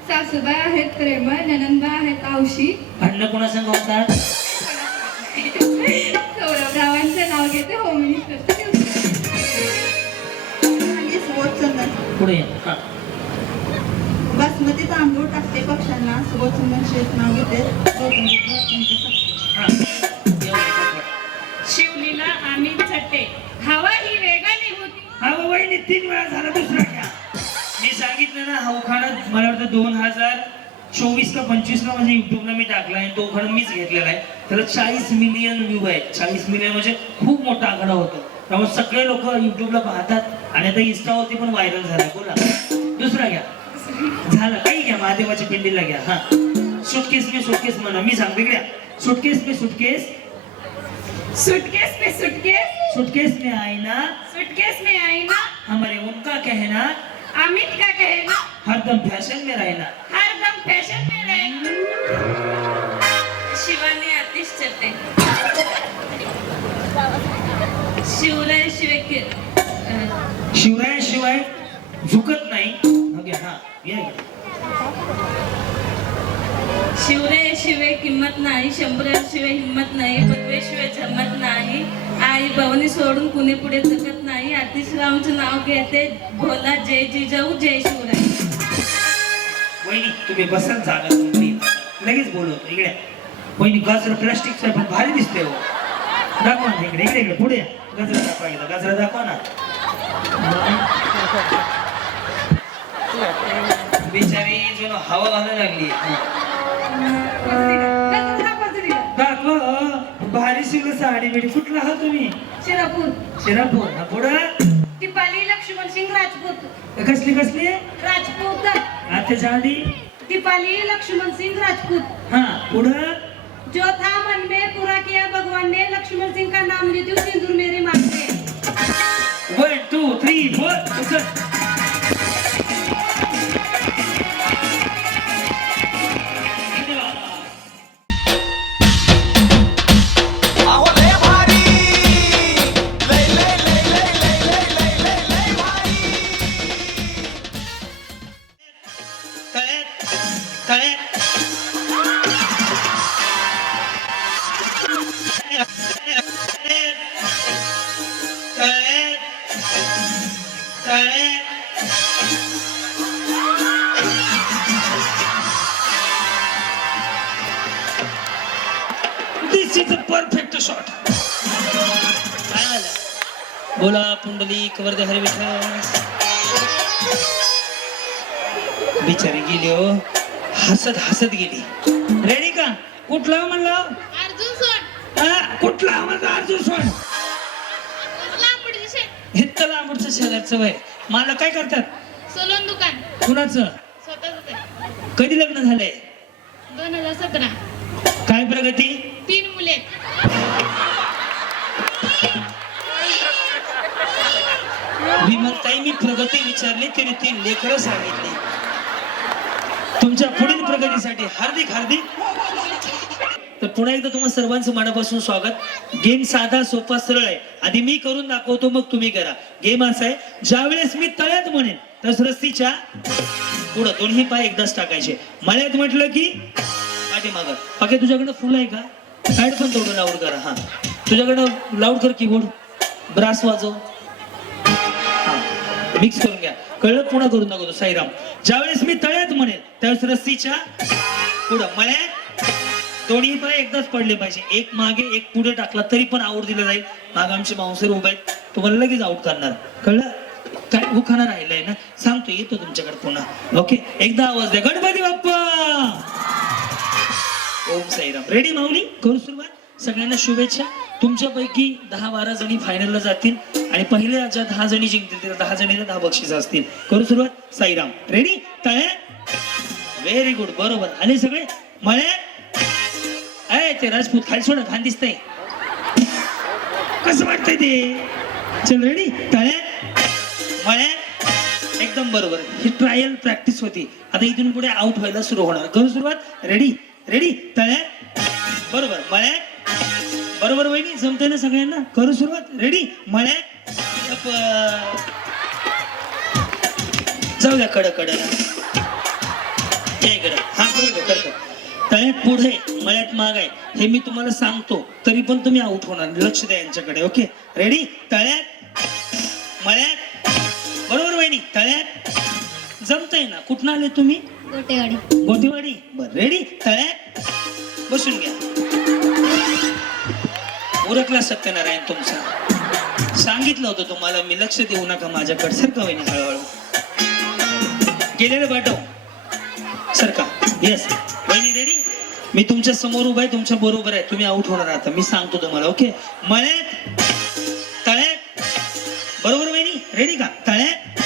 सासूबाई आहेत प्रेमळ ननंदबाई आहेत औशी भांडणं कोणासंग होतात? सौरभरावांचं नाव घेते होम मिनिस्टर पुढे. हा बासमती तांदूळ टाकते पक्ष्यांना सुबोधचंदन शेत नाव घेते हा एवढं. शिवलीला अमित छट्टे हवा ही वेगाने होती हा वहिनी 3 वेळा झाला, दुसरा घ्या. मी सांगितलं ना हा उखाणा मला वाटतं 2024 का 25 ला म्हणजे युट्यूबला मी टाकला आहे. तो उखाणा मीच घेतलेला आहे. त्याला 40 मिलियन व्ह्यू आहेत. 40 मिलियन म्हणजे खूप मोठा आकडा होतो. त्यामुळे सगळे लोक युट्यूबला पाहतात आणि आता इंस्टावरती पण व्हायरल झाला. बोला दुसरा घ्या. झाला काही घ्या, महादेवाच्या पिंडीला घ्या. हा सुटकेस में सुटकेस म्हणा, मी सांगते घ्या. सुटकेस में सुटकेस सुटकेस पे सुटकेस सुटकेस में आईना सुटकेस में आईना हमारे उनका कहना अमित का कहना हरदम फैशन में रहना. हरदम फॅशन में रहना. शिवानी आतिश चट्टे शिवराय शिवरायाशिवाय झुकत नाही. हा या शिवरायाशिवाय किंमत नाही शंभराशिवाय हिंमत नाही पदवेशिवाय जमत नाही आई भवानी सोडून कुणी पुढे जगत नाही आतिशरावचं नाव घेते भोला जय जिजाऊ जय शिवराय. वहिनी तुम्ही बसल जागा तुमची. लगेच बोलवतो इकडे वहिनी गाजर प्लास्टिकचा पण भारी दिसते हो दाखवा ना इकडे इकडे इकडे पुढे या. गजरा दाखवा एकदा गजरा दाखवा ना बिचारी जण हवा घालायला लागली दाखवा भारी शिवलं साडी बिडी कुठला हा तुम्ही शिरापूर हा पुढं टिपाली लक्ष्मण सिंग राजपूत कसली कसली राजपूत त्याच्या आधी टिपाली लक्ष्मण सिंग राजपूत हा पुढं जो था मन में पूरा किया भगवान ने लक्ष्मण सिंह का नाम लेती हूँ सिंदूर मेरे मांग में 1 2 3 4 उचल अहो लय भारी लय लय लय लय लय लय लय लय लय भारी तळ्यात तळ्यात दिस इज अ परफेक्ट शॉट बोला पुंडलिक वरदे हरी विठ्ठल बिचारी गेली हो हसत हसत गेली रेडी का कुठला म्हणलं अर्जुन सोड कुठला म्हणलं अर्जुन सोड लांबडी दिशे हित्त लांबडचं शेजारचं वय मला काय करतात सलून दुकान कुणाचं स्वतःच कधी लग्न झालंय 2017 काय प्रगती 3 मुले विमलताई मी प्रगती विचारली तरी 3 लेकरं सांगितली तुमच्या पुढील प्रगतीसाठी हार्दिक हार्दिक तर पुन्हा एकदा तुम्हा सर्वांचं मनापासून स्वागत गेम साधा सोपा सरळ आहे आधी मी करून दाखवतो मग तुम्ही करा गेम असा आहे ज्यावेळेस मी तळ्यात म्हणेन तर रस्तीच्या पुढं दोन्ही पाय एकदाच टाकायचे मळ्यात म्हटलं की पाठीमागं पाके तुझ्याकडे फुल आहे का साईड पण तेवढं लाऊड करा हा तुझ्याकडं लाऊड कर कीबोर्ड ब्रास वाजव मिक्स करून घ्या कळलं पुन्हा करून दाखवतो साईराम ज्यावेळेस मी तळ्यात म्हणेन त्यावेळेस रस्सीच्या पुढं मळ्यात दोन्ही पाय एकदाच पडले पाहिजे एक मागे एक पुढे टाकला तरी पण आऊट दिलं जाईल माग आमचे मांसर उभे आहेत तुम्हाला लगेच आऊट करणार कळलं काय उखाणा राहिलाय ना सांगतो येतो तुमच्याकडे पुन्हा ओके एकदा आवाज द्या गणपती बाप्पा ओम साईराम रेडी माऊली करू सुरुवात सगळ्यांना शुभेच्छा तुमच्यापैकी 10-12 जणी फायनलला जातील आणि पहिल्या ज्या 10 जणी जिंकतील त्या 10 जणीला 10 बक्षीस असतील करू सुरुवात साईराम रेडी तळ्यात व्हेरी गुड बरोबर आले सगळे मळ्यात अय ते राजपूत खाली सोडा घाण दिसतंय कसं वाटतंय ते चल रेडी तळ्यात मळ्यात एकदम बरोबर ही ट्रायल प्रॅक्टिस होती आता इथून पुढे आउट व्हायला सुरू होणार करू सुरुवात रेडी रेडी तळ्यात बरोबर मळ्यात बरोबर वहिनी जमते ना सगळ्यांना करू सुरुवात रेडी मळ्यात जाऊ द्या कड हा करतो तळ्यात पुढे मळ्यात माग आहे हे मी तुम्हाला सांगतो तरी पण तुम्ही आउट होणार लक्ष द्या यांच्याकडे ओके रेडी तळ्यात मळ्यात बरोबर वहिनी तळ्यात जमतंय ना कुठनं आले तुम्ही गोटेवाडी बर रेडी तळ्यात बसून घ्या उरकला सत्यनारायण तुमचा सांगितलं होतं तुम्हाला मी लक्ष देऊ नका माझ्याकडे सरका वहिनी हळूहळू गेलेलं पाठव सरका येस वहिनी रेडी मी तुमच्या समोर उभा आहे तुमच्या बरोबर आहे तुम्ही आउट होणार आता मी सांगतो तुम्हाला ओके मळ्यात तळ्यात बरोबर वहिनी रेडी का तळ्यात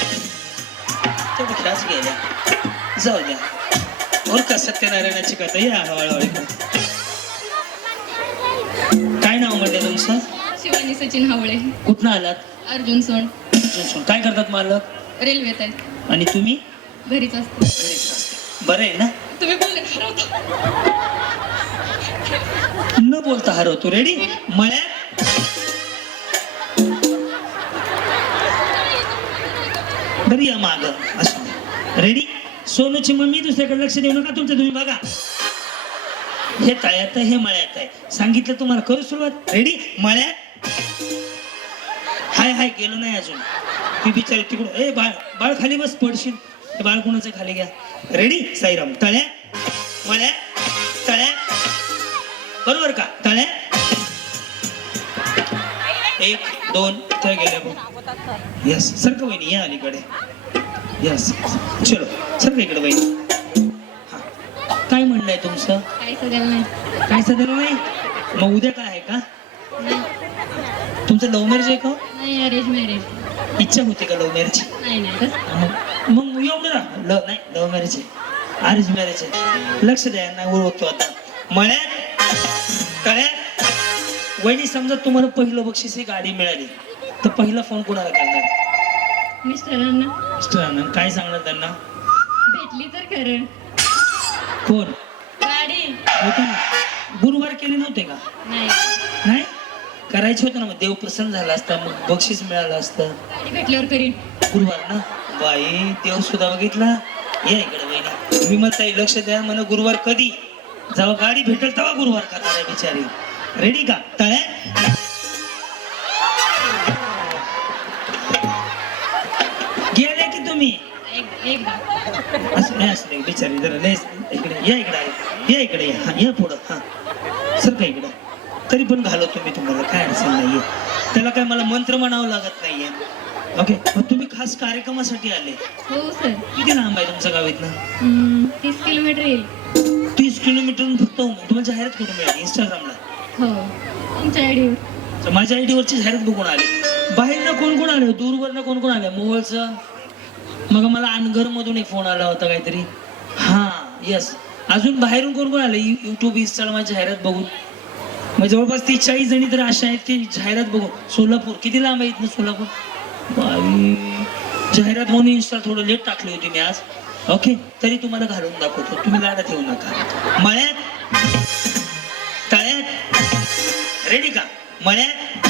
तेवढं खेळाच गेल्या जाऊ द्या और का सत्यनारायणाची कथा या हळूहळू काय नाव म्हणते तुमचं शिवानी सचिन हावळे कुठनं आलात अर्जुन सोंड काय करतात मालक रेल्वेत आहे आणि तुम्ही घरीच असते बरं आहे ना तुम्ही बोलले खरं होतं न बोलता हरवतो रेडी मळ्यात बरी या माग असं रेडी सोनूची मम्मी दुसऱ्याकडे लक्ष देऊ नका तुमचं तुम्ही बघा हे तळ्यात आहे हे मळ्यात आहे सांगितलं तुम्हाला करू सुरुवात रेडी मळ्यात हाय हाय गेलो नाही अजून ती बिचारी तिकडून ए बाळ बाळ खाली बस पडशील बाळ कोणाचं खाली घ्या रेडी साईराम तळ्यात मळ्यात तळ्या बरोबर का तळ्या 1 2 इथे गेले बघ यस सारखं वहिनी या अलीकडे यस चलो सारखं इकडे वहिनी हा काय म्हणणं आहे तुमचं काय सगळं नाही काय सध्याला नाही मग उद्या काय आहे का तुमचं लव्ह मॅरेज आहे का नाही अरेंज मॅरेज इच्छा होती का लव्ह मॅरेज नाही नाही तसं मग एवढं ना नाही लव्ह मॅरेज आहे अरेंज मॅरेज आहे लक्ष द्या ना ओळखतो आता मळ्यात तळ्यात वहिनी समजा तुम्हाला पहिलं बक्षीस ही गाडी मिळाली तर पहिला फोन कोणाला करणार मिस्टरांना मिस्टरांना काय सांगणार त्यांना भेटली तर खरं कोण गाडी होतं ना गुरुवार केले नव्हते का नाही नाही करायचे होते ना मग देव प्रसन्न झाला असता मग बक्षीस मिळालं असतं गाडी भेटल्यावर करीन गुरुवार ना बाई देव सुद्धा बघितला या इकडे वहिनी मी म्हणताय लक्ष द्या म्हण गुरुवार कधी जेव्हा गाडी भेटेल तेव्हा गुरुवार करणार आहे बिचारी रेडी का तळ्या गेले की तुम्ही एकदा असं नाही असं नाही बिचारी जरा लय इकडे या इकडे आहे या इकडे या हा या पुढं हा सर का इकडं तरी पण घालवतो मी तुम्हाला काय अडचण नाहीये त्याला काय मला मंत्र म्हणावं लागत नाहीये ओके मग तुम्ही खास कार्यक्रमासाठी आले हो सर किती लांब आहे तुमचं गाव इथनं 30 किलोमीटर येईल 30 किलोमीटर फक्त तुम्हाला जाहिरात कुठे मिळाली इंस्टाग्रामला हो तुमच्या आयडीवर तर माझ्या आयडीवरची जाहिरात बघून आली बाहेरनं कोण कोण आले दूरवरनं कोण कोण आले मोहोळचं मग मला अनगर मधून एक फोन आला होता काहीतरी हा यस अजून बाहेरून कोण कोण आले युट्यूब इंस्टाग्राम जाहिरात बघून मग जवळपास 40 जणी तर अशा आहेत की जाहिरात बघून सोलापूर किती लांब आहे इथनं सोलापूर बाई जाहिरात म्हणून इंस्टा थोडं लेट टाकली होती मी आज ओके तरी तुम्हाला घालून दाखवतो तुम्ही लाडात येऊ नका मळ्यात तळ्यात रेडी का मळ्यात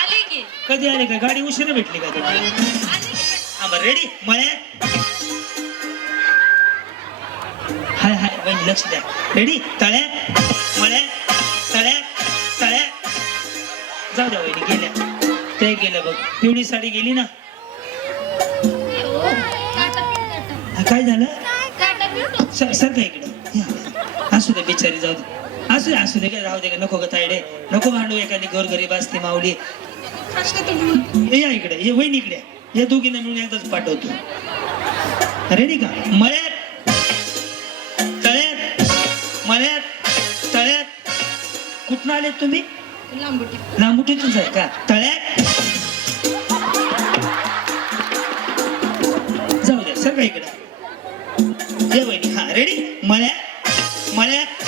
आले की कधी आले का गाडी उशिरा भेटली का तुम्हाला आले की हा बरं रेडी मळ्यात हाय हाय वहिनी लक्ष द्या रेडी तळ्यात मळ्यात तळ्यात तळ्यात जाऊ द्या वहिनी गेल्या ते गेल्या बघ पिवळी साडी गेली ना हा, काय झालं सर का इकडं या. असू दे बिचारी जाऊ दे असू दे काय राहू दे का नको ग तायडे नको भांडू एखादी गोरगरीब असते माऊली या इकडे ये वहिनी इकडे या दोघींना मिळून एकदाच पाठवतो रेडी का मळ्यात तळ्यात मळ्यात तळ्यात कुठनं आले तुम्ही लांबुटीतूनच आहे का तळ्यात जाऊ द्या सर का इकडे ये वहिनी हा रेडी मळ्यात मळ्यात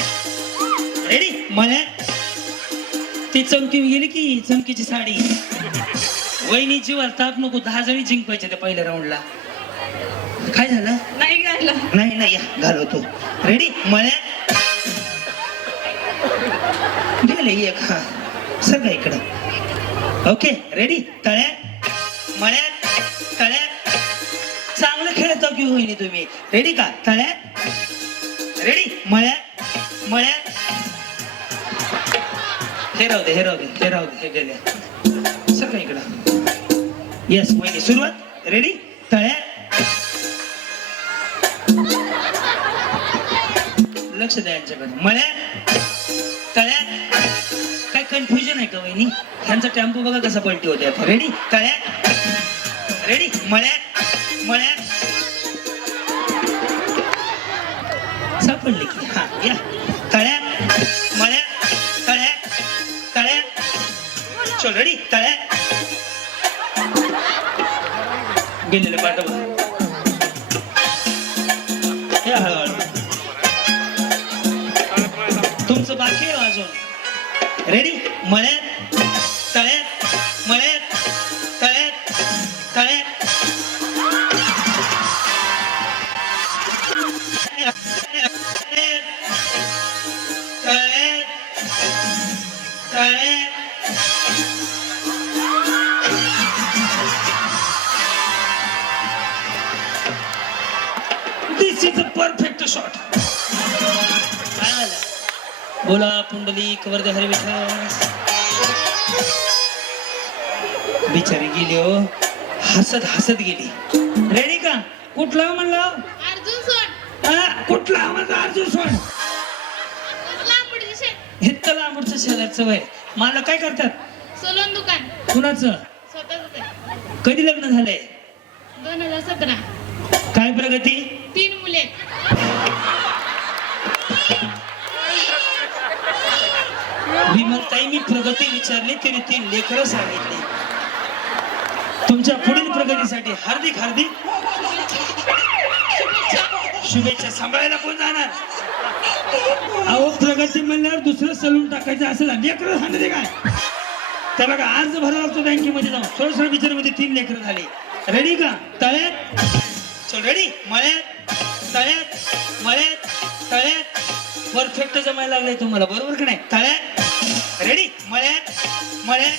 रेडी मळ्यात ती चमकी गेली की चमकीची साडी वहिनी जीवाला ताप नको 10 जणी जिंकवायच्या त्या पहिल्या राऊंडला काय झालं नाही घातला नाही नाही या घालवतो रेडी मळ्यात गेले एक हा सगळं इकडं ओके रेडी तळ्यात मळ्यात तळ्यात चांगलं खेळतो की वहिनी तुम्ही रेडी का तळ्यात रेडी मळ्यात मळ्यात हे राहू दे हे राहू दे हे राहू दे हे गेल्या सगळं इकडं येस वहिनी सुरुवात रेडी तळ्यात लक्ष द्या यांच्याकडे मळ्यात तळ्यात काय कन्फ्युजन आहे का वहिनी ह्यांचा टेम्पो बघा कसा पलटी होते आता रेडी तळ्यात रेडी मळ्यात मळ्यात सापडली की हा या तळ्यात मळ्यात तळ्यात तळ्यात चल रेडी तळ्यात गेलेले पाठवा हे हळूहळू तुमचं बाकी आहे अजून रेडी मळ्यात तळ्यात मळ्यात तळ्यात तळ्यात तळ्यात तळ्यात दिस इज अ परफेक्ट शॉट काय आलं बोला पुंडलिक वरदे हरी विठ्ठल बिचारी गेली हो हसत हसत गेली रेडी का कुठला म्हणलं अर्जुन सोड हा कुठला आम्हाला अर्जुन सोड लांबडीचे शेत हे लांबडचं शेजारचं वय मला काय करतात सलून दुकान कुणाचं स्वतःच कधी लग्न झालंय 2017 काय प्रगती 3 मुले विमलताई मी प्रगती विचारली तरी 3 लेकरं सांगितली तुमच्या पुढील प्रगतीसाठी हार्दिक हार्दिक शुभेच्छा सांभाळायला कोण जाणार अहो प्रगती म्हणल्यावर दुसरं सलून टाकायचं असं झालं लेकरं सांगते काय त्याला का अर्ज भरावा लागतो बँकेमध्ये जाऊन थोडं विचारमध्ये 3 लेकरं झाली रेडी का तळ्यात चल रेडी मळ्यात तळ्यात मळ्यात तळ्यात परफेक्ट जमायला लागलंय तुम्हाला बरोबर का नाही तळ्यात रेडी मळ्यात मळ्यात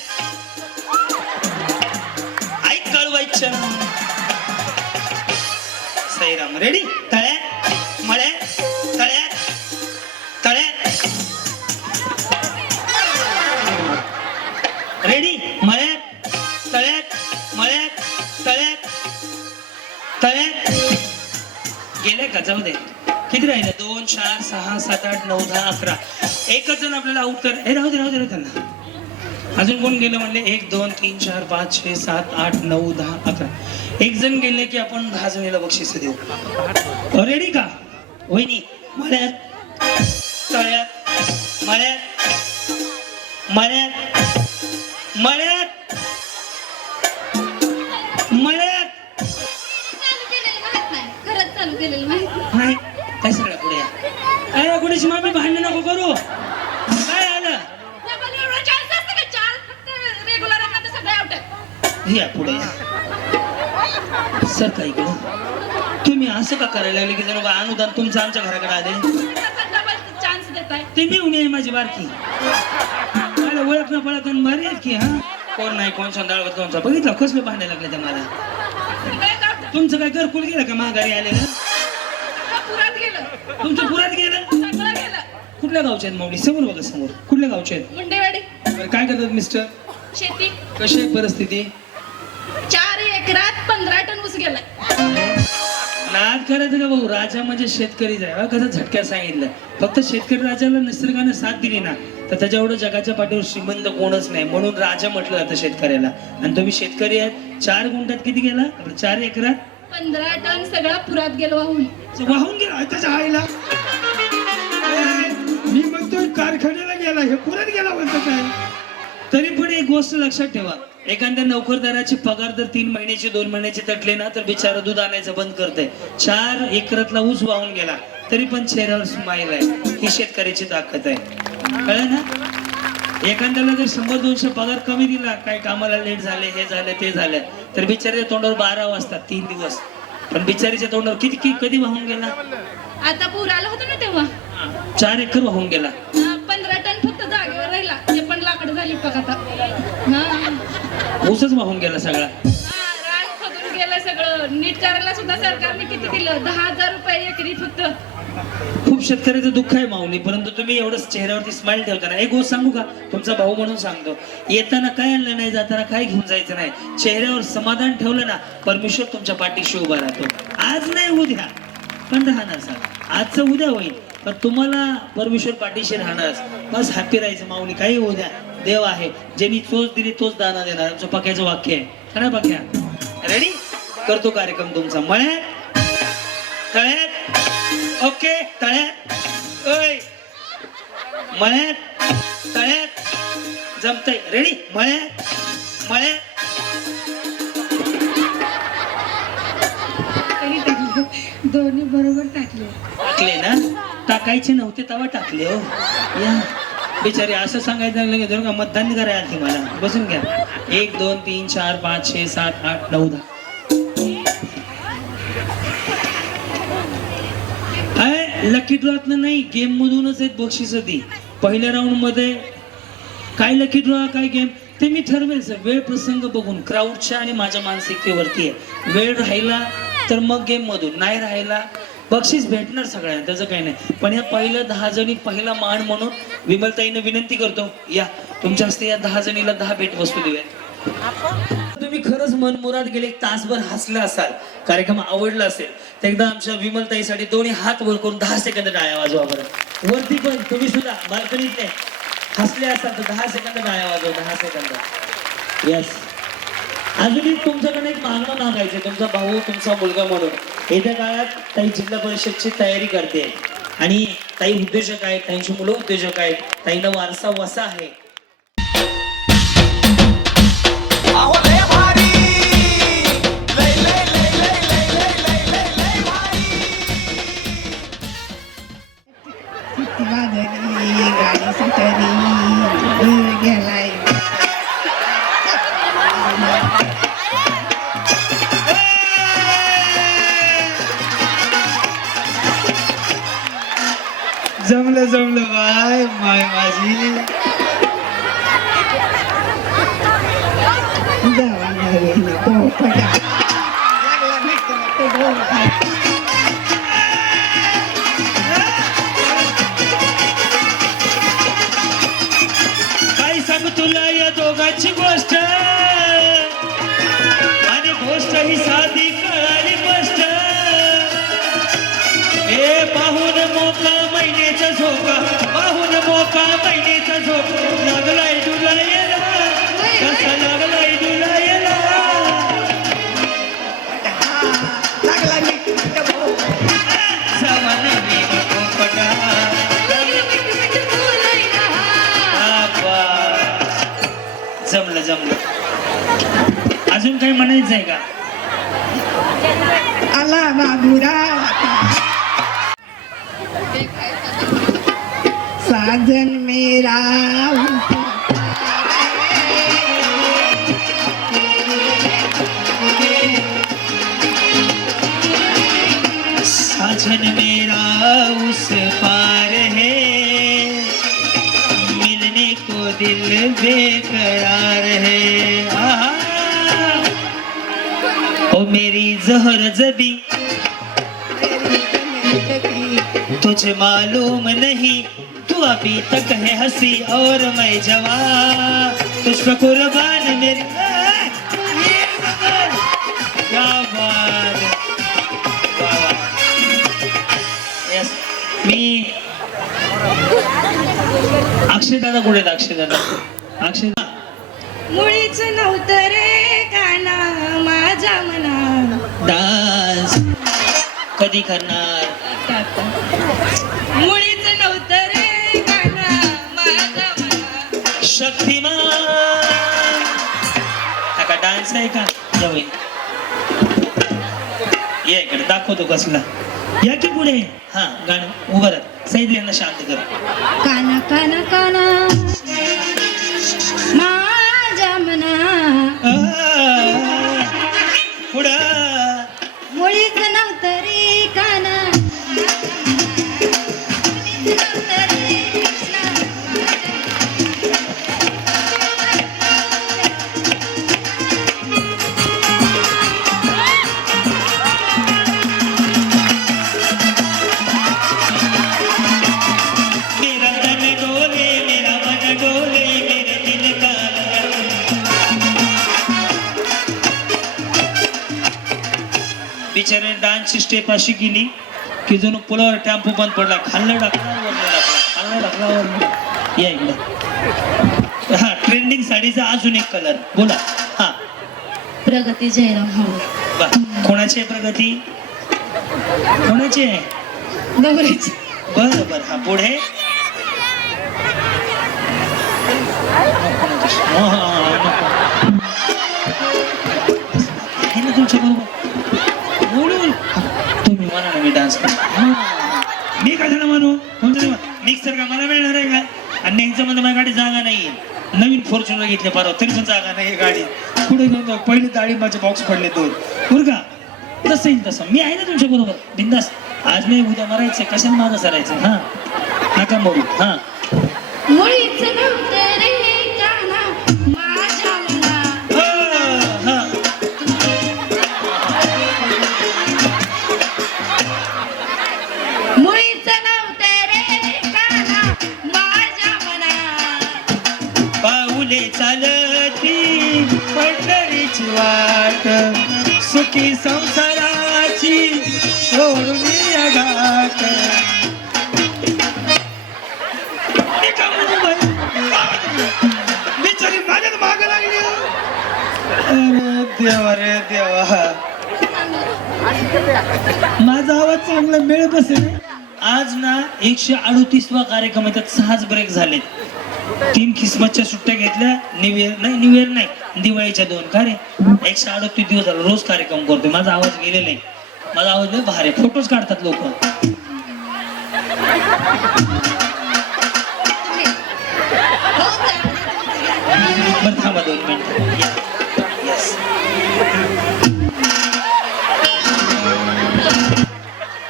ऐक कळवायचं साईराम रेडी तळ्यात मळ्यात तळ्यात तळ्यात रेडी मळ्यात तळ्यात मळ्यात तळ्यात तळ्यात गेले का जाऊ दे किती राहिले 2 4 6 7 8 9 10 11 एकच जण आपल्याला आउट कर हे राहू दे त्यांना अजून कोण गेलं म्हणले 1 2 3 4 5 6 7 8 9 10 11 एक जण गेले की आपण 10 जणीला बक्षीस देऊ रेडी का वहिनी मळ्यात तळ्यात मळ्यात मळ्यात मळ्यात मळ्यात चालू केलेलं माहित नाही खरंच चालू केलेलं माहित नाही काय सगळ्या पुढे अरे गुणेश मामी भांडण नको करू काय आलं या पुढे सर काही इकडे तुम्ही असं का करायला लागले की जणू का अनुदान तुमचं आमच्या घराकडे आले चान्स देताय ते मी उन्हे माझी बारकी मला ओळख न पळत भारी आहेत की हा कोण नाही कोण संध्याळ कोणचा बघितलं कसलं भांडायला लागले ते मला तुमचं काय घरकुल गेलं का माघारी आलेलं पुरात गेलं तुमचं पुरात गेलं सगळं गेलं कुठल्या गावचे आहेत माऊली समोर बघा समोर कुठल्या गावचे आहेत मुंडेवाडी बरं, काय करतात मिस्टर शेती कशी आहे परिस्थिती 4 एकरात 15 टन ऊस गेला नाद करायचं का भाऊ राजा म्हणजे शेतकरीच आहे कसं झटक्यात सांगितलं फक्त शेतकरी राजाला निसर्गाने साथ दिली ना तर त्याच्या एवढं जगाच्या पाठीवर श्रीमंत कोणच नाही म्हणून राजा म्हटलं जातं शेतकऱ्याला आणि तुम्ही शेतकरी आहेत 4 गुंठ्यात किती गेला 4 एकरात 15 टन सगळा पुरात गेलो वाहून गेला त्याच्या आईला मी म्हणतोय कारखान्याला गेला हे पुरात गेला म्हणतो काय तरी पण एक गोष्ट लक्षात ठेवा एखाद्या नोकरदाराची पगार जर 3 महिन्याची 2 महिन्याची तटले ना तर बिचारा दूध आणायचं बंद करते 4 एकरातला ऊस वाहून गेला तरी पण चेहऱ्यावर स्माईल आहे ही शेतकऱ्याची ताकद आहे कळलं ना एखाद्याला जर 100-200 पगार कमी दिला काय कामाला लेट झाले हे झाले ते झाले तर बिचाऱ्याच्या तोंडावर 12 वाजतात 3 दिवस पण बिचारीच्या तोंडावर किती कधी वाहून गेला आता पूर आला होता ना तेव्हा 4 एकर वाहून गेला 15 टन फक्त जागेवर राहिला ते पण लाकड झाली बघ आता ऊसच वाहून गेला सगळा रान खोदून गेलं सगळं नीट करायला सुद्धा सरकारने किती दिलं 10,000 रुपये एकरी फक्त खूप शेतकऱ्याचं दुःख आहे माऊली परंतु तुम्ही एवढंच चेहऱ्यावरती स्माइल ठेवताना एक गोष्ट सांगू का तुमचा भाऊ म्हणून सांगतो येताना काय आणलं नाही जाताना काय घेऊन जायचं नाही चेहऱ्यावर समाधान ठेवलं ना परमेश्वर तुमच्या पाठीशी उभा राहतो आज नाही उद्या पण राहणार सर आजचं उद्या होईल पण तुम्हाला परमेश्वर पाठीशी राहणार बस हॅपी राहायचं माऊली काही होऊ द्या देव आहे ज्यांनी चोच दिली तोच दाना देणार आमचं पक्याचं वाक्य आहे ना पक्या रेडी करतो कार्यक्रम तुमचा मळ्यात तळ्यात ओके तळ्यात ओय मळ्यात तळ्यात जमतंय रेडी मळ्यात मळ्यात दोन्ही बरोबर टाकले टाकले ना टाकायचे नव्हते तेव्हा टाकले हो या बिचारी असं सांगायचं लागलं की जर का मतदान करायला आली मला बसून घ्या 1 2 3 4 5 6 7 8 9 10 लकी ड्रॉतनं नाही गेम मधूनच आहेत बक्षीस ती पहिल्या राऊंड मध्ये काय लकी ड्रॉ काय गेम ते मी ठरवेल सर वेळ प्रसंग बघून क्राऊडच्या आणि माझ्या मानसिकतेवरती आहे वेळ राहिला तर मग गेम मधून नाही राहिला बक्षीस भेटणार सगळ्यांना त्याचं काही नाही पण या पहिल्या 10 जणी पहिला मान म्हणून विमलताईनं विनंती करतो या तुमच्या हस्ते या 10 जणीला 10 भेट वस्तू देऊया तुम्ही खरंच मनमुराद गेले एक तासभर हसला असाल, कार्यक्रम आवडला असेल तर एकदा आमच्या विमलताईसाठी दोन्ही हात वर करून 10 सेकंद टाळ्या वाजवा बरं. वरती पण तुम्ही सुद्धा बाल्कनीतले हसले असाल तर 10 सेकंद टाळ्या वाजवा. 10 सेकंद. येस. अजून एक तुमच्याकडे एक मागणं मागायचं, तुमचा भाऊ तुमचा मुलगा म्हणून येत्या काळात ताई जिल्हा परिषदची तयारी करते आणि ताई उद्योजक आहेत, ताईंची मुलं उद्योजक आहेत, ताईला वारसा वसा आहे. अहो लय भारी, लय लय लय लय लय लय लय लय लय भारी. गाडी सुटली दूर गेलाय. जमलं जमलं बाय माय माझी. काय सांगू तुला या दोघांची गोष्ट, आणि गोष्ट ही साधी कळाली गोष्ट. हे पाहून मोका महिन्याचा झोका, पाहून मोका महिन्याचा झोका, लागलाय डुलायला, कसा लागलाय डुलायला. सामान मी पोपटा. जमलं जमलं. अजून काही म्हणायचं आहे का? आला बाबूराव साजन मेरा साजन मेरा उस पार है, मिलने को दिल बेकरार है. आहा. ओ मेरी जहर जबी तुझे मालूम नहीं, तू अभी तक है हंसी और मैं जवान, तुझ पर कुर्बान मेरी. क्या बात. वाह वाह. यस. मी अक्षय दादा कुठे आहेत? अक्षय दादा. अक्षय दादा. मुळीच नव्हतं रे गाणा माझ्या मना. डान्स कधी करणार? मुळीच नव्हतं रे गाणा माझ्या मना. शक्तिमान. हा का डान्स आहे का? जाऊ ये इकडे दाखवतो कसला. या की पुढे. हा गाणं उभं राहा. सैद यांना शांत कर. काना काना काना माझ्या मना, पुढं. मुळीच नव्हतं रे काना, मुळीच नव्हतं रे कृष्णा. मेरा तन डोले, मेरा मन डोले, मेरे दिल का. बिचारे डान्सची स्टेप अशी केली की जणू पुलावर टेम्पो बंद पडला. खाल्लं टाकला वरनं टाकला, खाल्लं टाकला वरनं. या इकडे. हा ट्रेंडिंग साडीचा अजून एक कलर बोला. हा प्रगती जयराम भाऊ. वा. कोणाची आहे प्रगती? कोणाची आहे? नवरीची. बरं बरं. हा पुढे. आहे ना तुमच्या बरोबर बोलून. तुम्ही म्हणा ना मी डान्स करतो. मी कशाला म्हणू? मिक्सर का मला मिळणार आहे का? आणि ह्यांच्यामध्ये माझ्या गाडी जागा नाही. नवीन फॉर्च्युनर घेतले परवा तरी पण जागा नाही गाडी. पुढे घेऊन जाऊ. पहिले डाळिंबाचे बॉक्स पडले 2. बरं का? तसं येईल तसं. मी आहे ना तुमच्या बरोबर बिंदास. आज नाही उद्या मरायचं. कशाला मागं सरायचं? हा नका मरू. हा मुळीच नव्हतं रे काना माझ्या मना, हा. मुळीच नव्हतं रे काना माझ्या मना. पाऊले चालती पंढरीची वाट. सुखी संसाराची सोडून या गाठ. मी का म्हणू बाई? बिचारी माझ्याच माग लागली. अरे देवा रे देवा, माझा आवाज चांगला मेळ बसेल. आज ना 138वा कार्यक्रम आहे, त्यात 6च ब्रेक झालेत. 3 ख्रिसमसच्या सुट्ट्या घेतल्या, न्यू इयर नाही, दिवाळीच्या 2. का रे 138 दिवस झाला रोज कार्यक्रम करतोय. माझा आवाज गेलेला आहे. माझा आवाज लय भारी, फोटोज काढतात लोक. बरं थांबा 2 मिनिट.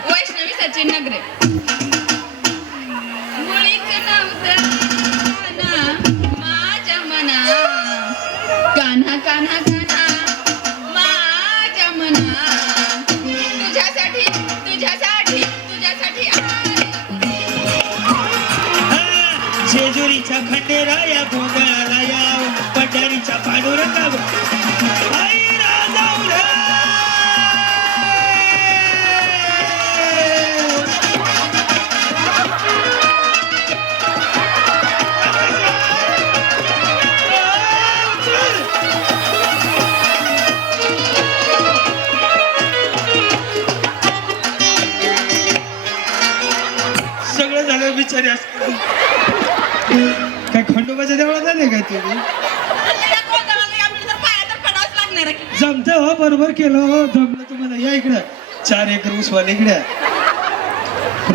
वैष्णवी सचिन नगरे. मुळीच नव्हतं ना माझ्या मना, कान्हा कान्हा कान्हा माझ्या मना, तुझ्यासाठी तुझ्यासाठी तुझ्यासाठी जेजुरीच्या खंडेराया गोंधळाला याव, पंढरीच्या पांडुरंगा सगळं झालं बिचारी. काय खंडोबाच्या देवळात झाले काय तुम्ही? जमत हो, बरोबर केलं हो, जमलं तुम्हाला. या इकडं 4 एकर ऊसवाले इकडे.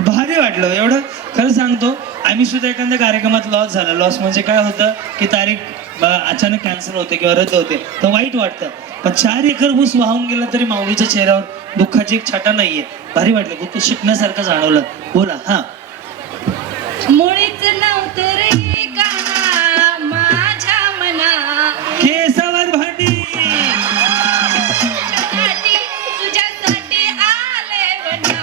भारी वाटलं एवढं. खरं सांगतो, आम्ही सुद्धा एखाद्या कार्यक्रमात लॉस झाला. लॉस म्हणजे काय होतं की तारीख अचानक कॅन्सल होते किंवा रद्द होते, तर वाईट वाटतं. पण 4 एकर ऊस वाहून गेला तरी माऊलीच्या चेहऱ्यावर दुःखाची एक छाटा नाहीये. भारी वाटलं, खूप शिकण्यासारखं जाणवलं. बोला. हा. मुळीच नव्हतं रे कान्हा माझ्या मना, केसावर भांडी तुझ्यासाठी तुझ्यासाठी आले वना.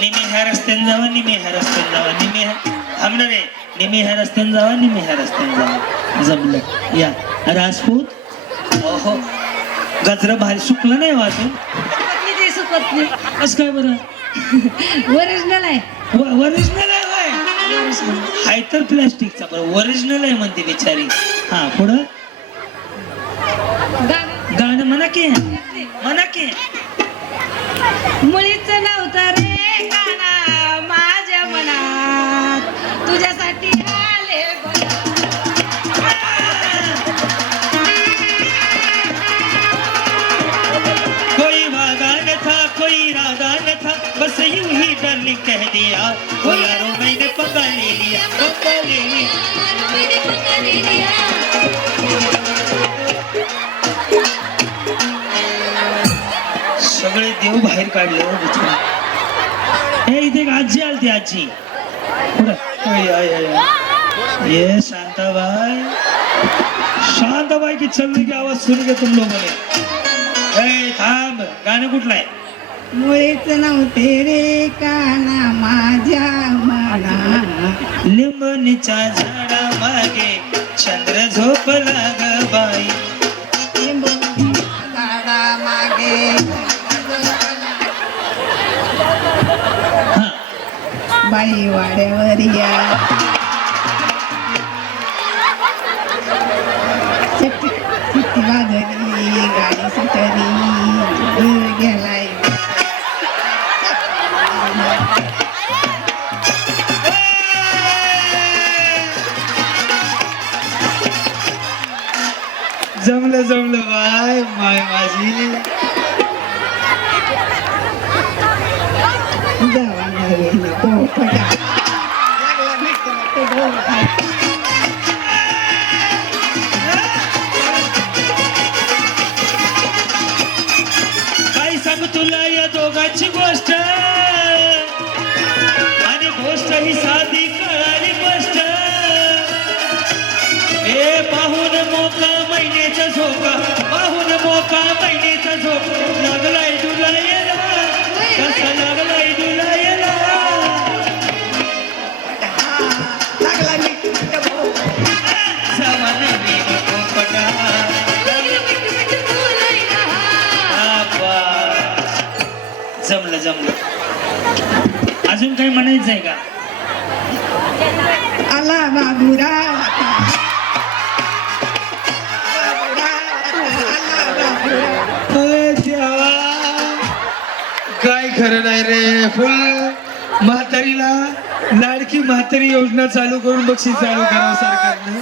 निमे ह्या रस्त्याने जावा, निमे ह्या रस्त्याने जावा, निमे थांबणार आहे. निमे ह्या रस्त्याने जावा, निमे ह्या रस्त्याने जावा. जमलं. या राजपूत. ओहो, गजरा भारी सुकलं नाही वाचून. असं काय बरं? ओरिजिनल आहे. ओरिजिनल आहे होय? हाय तर प्लॅस्टिकचा, बरं ओरिजिनल आहे म्हणते बिचारी. हा, पुढं गाणं म्हणा की, म्हणा की. मुळीच नव्हतं रे कान्हा माझ्या मनात, तुझ्यासाठी आले बना. कोई वादा न था, कोई इरादा न था, बस यूं ही डार्लिंग कह दिया. ओ यारो मैंने पका ले लिया, पका ले लिया. सगळे देव बाहेर काढले हो बिचारा. हे इथे एक आजी आलती. आजी पुढं. ये शांताबाई, शांताबाई की चलने की आवाज सुन के तुम लोगों ने. थांब. गाणं कुठलं आहे? मुळीच नव्हते रे कान्हा माझ्या मना, लिंबणीच्या झाडा मागे चंद्र झोपला ग बाई. झाडा मागे बाई वाड्यावर या. चिठ्ठी वाजली, गाडी सुटली, दूर गेलाय. जमलं जमलं बाय माय माझी. जावा नवीन पोपटा लागला भेटतो तो डोळा. काय सांग तुला या दोघांची गोष्ट, आणि गोष्ट ही साधी कळाली गोष्ट. हे पाहून मोका महिन्याचा झोका, पाहून मोका महिन्याचा झोका. लागलाय तुला येला, कसा लागलाय तुला येला. काही म्हणायचंय का? आला बाबूराव देवा काय खरं नाही रे. फुल म्हातारीला लाडकी म्हातारी योजना चालू करून बक्षीस चालू करावं सरकारनं.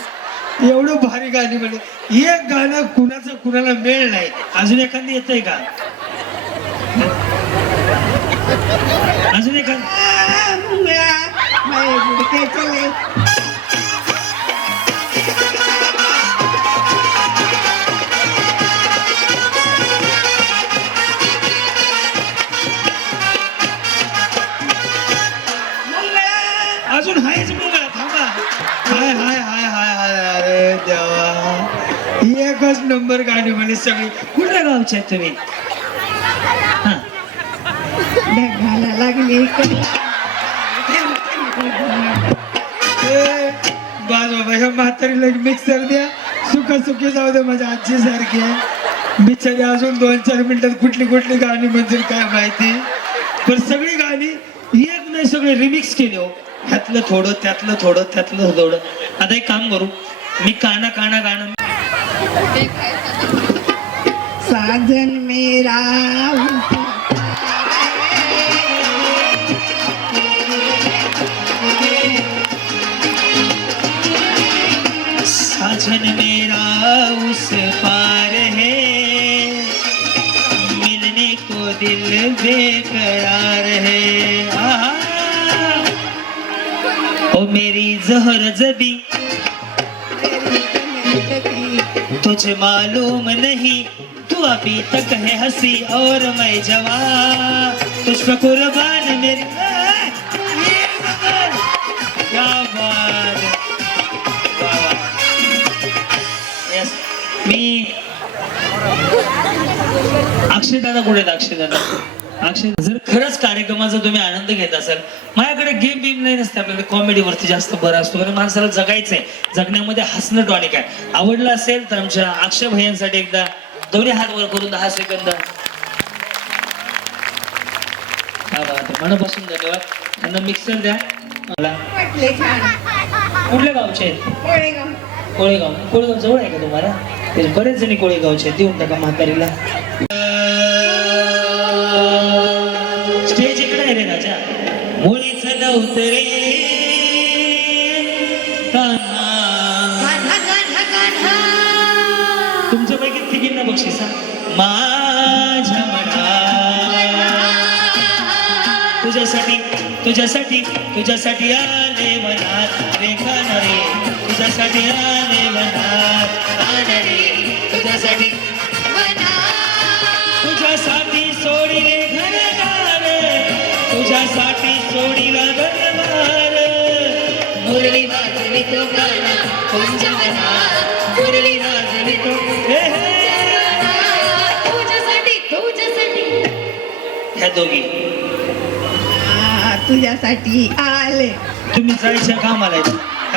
एवढं भारी गाणी म्हणे. एक गाणं कुणाला मेळ नाही. अजून एखादी येतंय का? अजून एखादी? मुंगळा माझे गुडके चले अजून हायच मुंगळा. थांबा. हाय हाय हाय हाय हाय. अरे देवा एकच नंबर गाणी म्हणे सगळी. कुठल्या गावचे आहेत तुम्ही? हा. ढगाला लागली बाज बाबा ह्या म्हातारीला मिक्सर द्या. सुखी जाऊ दे. माझ्या आजी सारखी आहे बिचारी. अजून 2-4 मिनिटात कुठली गाणी म्हणजे काय माहिती. पण सगळी गाणी एक नाही, सगळे रिमिक्स केले हो. ह्यातलं थोडं त्यातलं थोडं. आता एक काम करू, मी काना गाणं. साजन मेरा साजन मेरा उस पार है, मिलने को दिल बेकरार है. आहा. ओ मेरी जहर जबी तुझे मालूम नहीं, तू अभी तक है हंसी और मैं जवान. तुझ पे कुर्बान मेरी. क्या बात. यस. मी अक्षय दादा कुठे आहेत? अक्षय जर खरंच कार्यक्रमाचा तुम्ही आनंद घेत असाल, माझ्याकडे गेम बिम नाही नसते. आपल्याकडे कॉमेडीवरती जास्त भर असतो, कारण माणसाला जगायचंय. जगण्यामध्ये हसणं टॉनिक आहे. आवडलं असेल तर आमच्या अक्षय भैयांसाठी एकदा दोन्ही हात वर करून 10 सेकंद. मनापासून धन्यवाद. त्यांना मिक्सर द्या मला. वाटले छान. कुठल्या गावचे आहेत? कोळेगाव. कोळेगाव जवळ आहे का तुम्हाला? बरेच जणी कोळेगावचे आहेत. देऊन टाका म्हातारीला. स्टेज इकडे आहे रे राजा. मुळीच नव्हतरे तुमच्यापैकी तिघींना बक्षीस हा. माझ्या मना तुझ्यासाठी आले मनात रे रे. तुझ्यासाठी आले मनात तुझ्यासाठी सोडिले घरदार, तुझ्यासाठी सोडिला घरदार. मुरली वाजवी तो गाणा कुंजवना, मुरली वाजवी तो तुझ्यासाठी. ह्या दोघी तुझ्यासाठी आले. तुम्ही जायच्या कामाला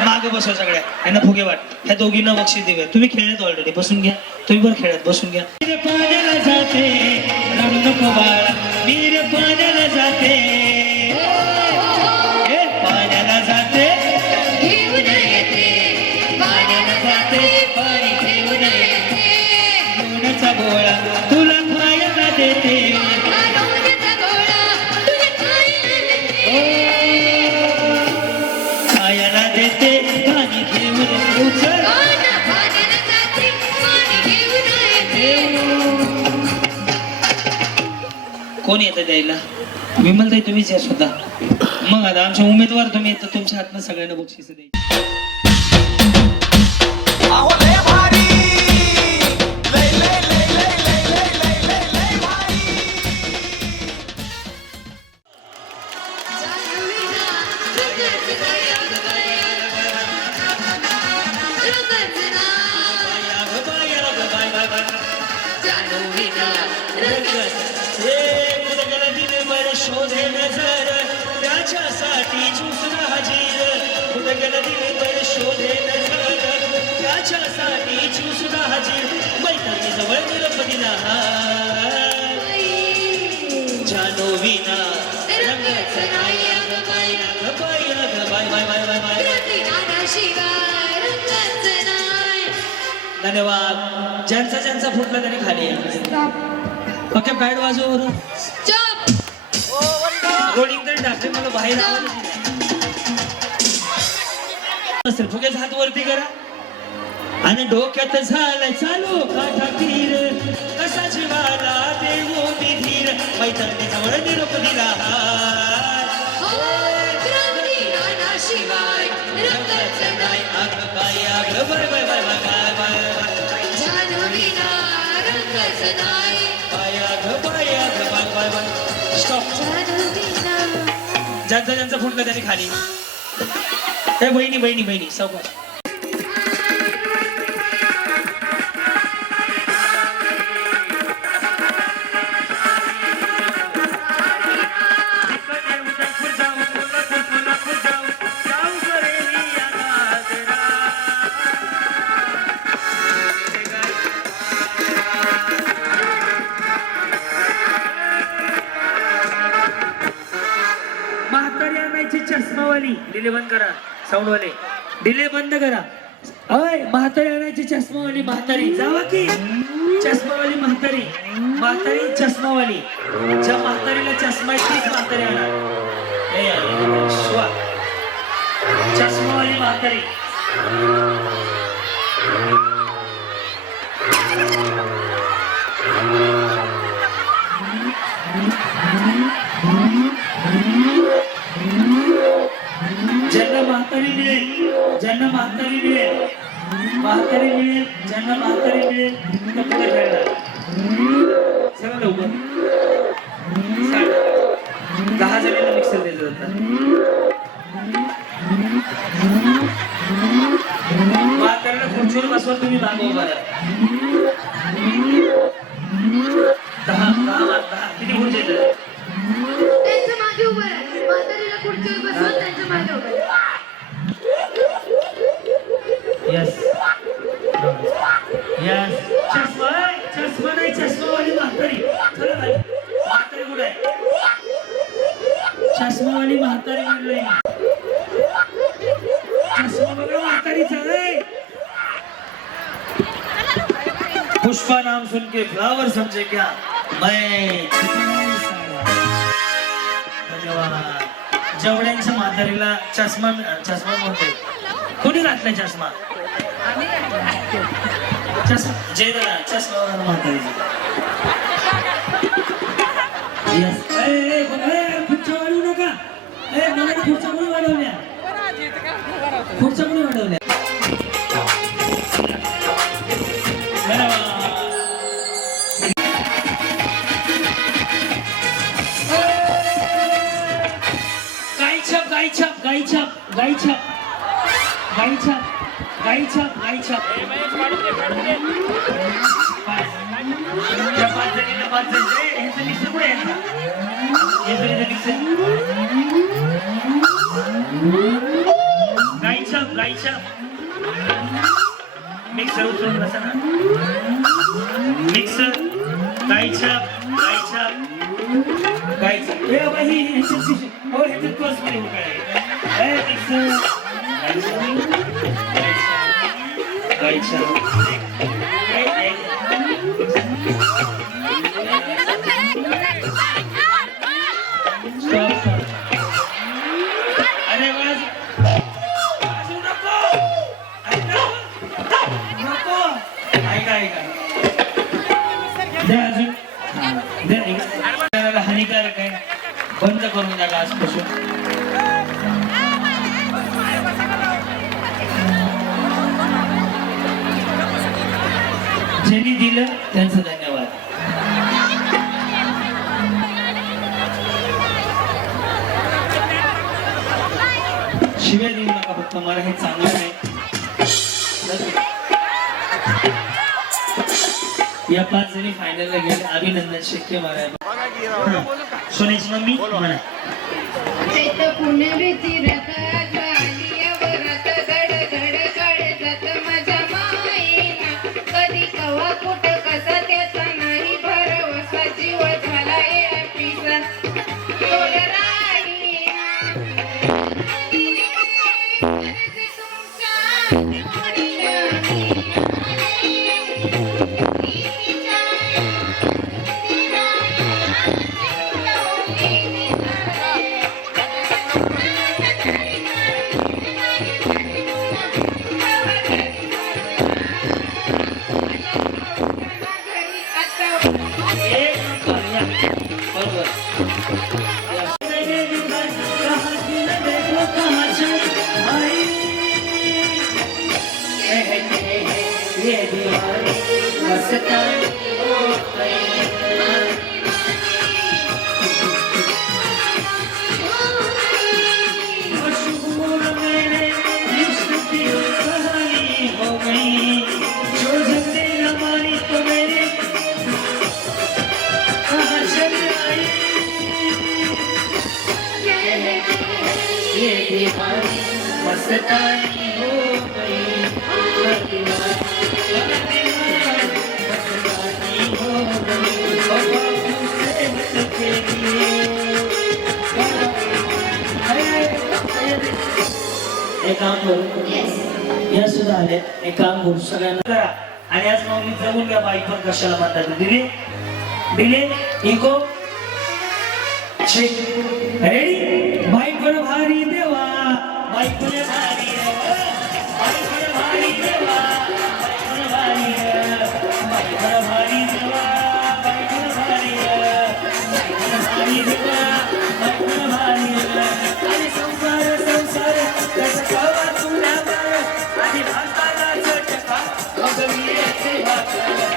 मागे बसवा सगळ्या. यांना फुगे वाट. ह्या दोघींना बक्षीस देऊया. तुम्ही खेळत ऑलरेडी. बसून घ्या. तुम्ही बरं खेळत बसून घ्या. पाण्याला जाते रडू नको बाळा, मीर पाण्याला जाते. पाण्याला जाते पाण्याला जाते, पाणी घेऊन येते. लोण्याचा गोळा तुला खायला देते. खायला देते, पाणी घेऊन उचल. कोण येतं द्यायला? विमलताई तुम्हीच या सुद्धा. मग आता आमच्या उमेदवार तुम्ही येतं. तुमच्या हातनं सगळ्यांना बक्षीस द्यायची. अहो लय भारी, लय लय लय लय लय लय लय लय लय भारी. शोधे नजर त्याच्यासाठी झुसला हजीर. कुठं गेलं दिलबर शोधे नजर त्याच्यासाठी झुसला हजीर. मैत्री जवळ निरपतीला जानू विना रंगच नाही. धन्यवाद. ज्यांचा ज्यांचा फुटला त्याने खाली या. ओके बॅड वाजव बरं. रोलिंग तरी टाकले मला बाहेर आवाज असेल. फुगेच हात वरती करा आणि डोक्यात झालाय चालू काठा तीर कसा जीवाला देवो धीर मैत्रिणी जवळ निरोप दिला शिवाय रंगाचं नाही आग काय आग bye bye bye bye bye bye जानवीना रंगाचं नाही बाय आग बाय आग बाय बाय बाय स्टॉप. ज्यांचा ज्यांचा फुटला त्याने खाली. हे बहिणी बहिणी बहिणी सावकाश. चष्मावाली डिले बंद करा. साऊंडवाले डिले बंद करा. अय म्हातारी आणायची चष्मावाली म्हातारी जावा की. चष्मावाली म्हातारी म्हातारी चष्मावाली ज्या म्हातारीला चष्मा आहे तीच म्हातारी आणा. चष्मावाली म्हातारी. ज्यांना म्हातारी मिळेल ज्यांना म्हातारी मिळेल म्हातारी मिळेल ज्यांना म्हातारी मिळेल तर पुढे खेळणार. सगळं लवकर 10 जणांना मिक्सर दिलं जातं. म्हातारीला खुर्चीवर बसवा तुम्ही मागो उभा राहा. 10 किती खुर्ची येतात. त्यांच्या मागे उभं आहे. म्हातारीला खुर्चीवर बसवून त्यांच्या मागे उभं आहे. Yes yes. चष्मा नाही चष्मावाली म्हातारी. चला बाई म्हातारी कुठे आहे. चष्मावाली म्हातारी म्हणलोय. चष्मा बघा म्हातारीचा आहे. पुष्पा नाम सुन के फ्लावर समझे क्या मैं. धन्यवाद. जेवढ्यांच्या म्हातारीला चष्मा चष्मा म्हणते कोणी घातलाय चष्मा. जय दादा चष्मा म्हातारीचा. खुर्च्या वाढवू नका. मला खुर्च्या कोणी वाढवल्या खुर्च्या कोणी वाढवल्या. गाईछाप गाईछाप गाईछाप गाईछाप गाईछाप गाईछाप गाईछाप. गाईछाप गाईछाप मिक्सर उचलून बसा ना. मिक्सर गाईछाप गाईछाप गाईछाप. हे बाई हो ह्याच्यात पर्स मध्ये काय मिक्सर गाईछाप हानिकारक आहे. बंद करून टाका आजपासून. ज्यांनी दिलं त्यांचं धन्यवाद. शिव्या देऊ नका फक्त. मला हे चांगलं नाही. या 5 जणी फायनलला गेले. अभिनंदन. शक्य मारायला सोनेश मम्मी म्हणा. पुनरीची रथ झाली वरत गड गड काढतात माझ्या माईना. कधी कवा कुठ कसा त्याचा नाही भरवसा. जीव झाला या पिसा तुमच्या मस्तानी हो गई मशहूर मेरे इश्क की कहानी हो गई जो जिंदगी हमारी तो मेरे कहाँ चली आई ये दीवानी मस्तानी हो गई मस्तानी हो गई बाबा से के लिए एक काम करू या सुद्धा आले एक काम करू सगळ्यांना करा आणि आज मग मी जगून घ्या बाईक पण कशाला म्हणतात दिले दिले इको रेडी बाईक पण भारी देवा बाईक पण भारी बाईक पण भारी देवा बाईक पण भारी बाईक पण भारी देवा बाईक पण भारी बाईक पण भारी देवा बाईक पण भारी आणि संसार संसार त्याचा कावा तुला मार आणि भाताला चटका मग मी येते भाताला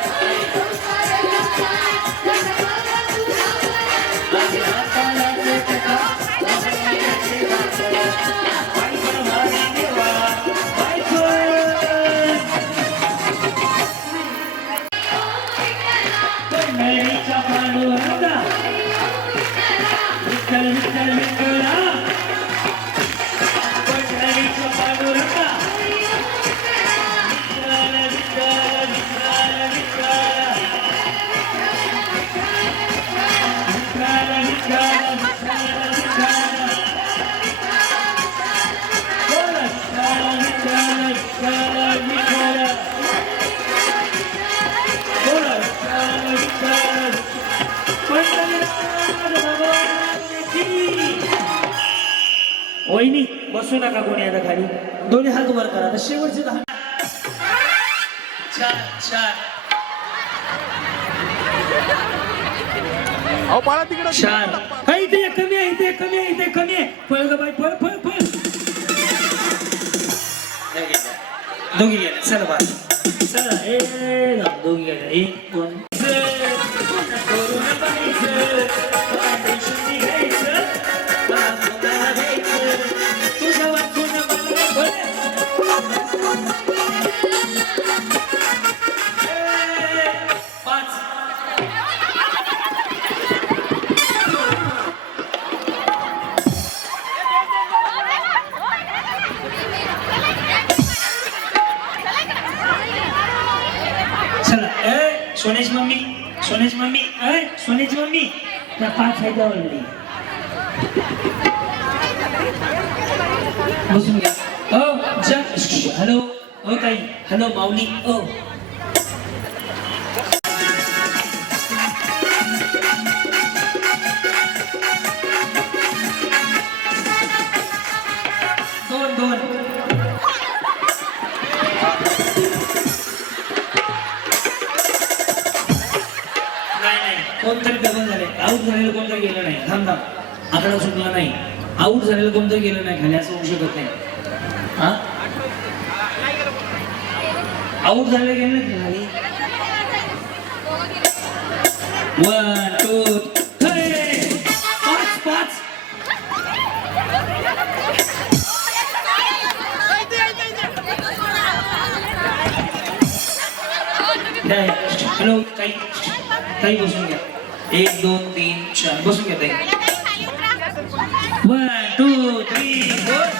वहिनी बसू नका कोणी आता खाली दोन्ही हात वर करा शेवटचे 10 छान छान छान इथे कमी आहे इथे कमी आहे इथे कमी आहे पळ ग बाई पळ पळ पळ दोघी गेले चला बा चला दोघी गेले एक कोण सोनेश मम्मी सोनेश मम्मी त्या 5 आहे जवळली बसून घ्या हो हॅलो हो ताई हॅलो माऊली ओ दोन कोणतरी डबल झाले आऊट झालेलं कोणतरी गेलं नाही थांब आकडा सुटला नाही आऊट झालेलं कोणतरी गेलं नाही खाली असं होऊ शकत नाही हा आऊट झालेलं गेलं नाही खाली 1 2 3 5 हॅलो काही बसून घ्या 1 2 3 4 बसून घ्या ताई 1 2 3 4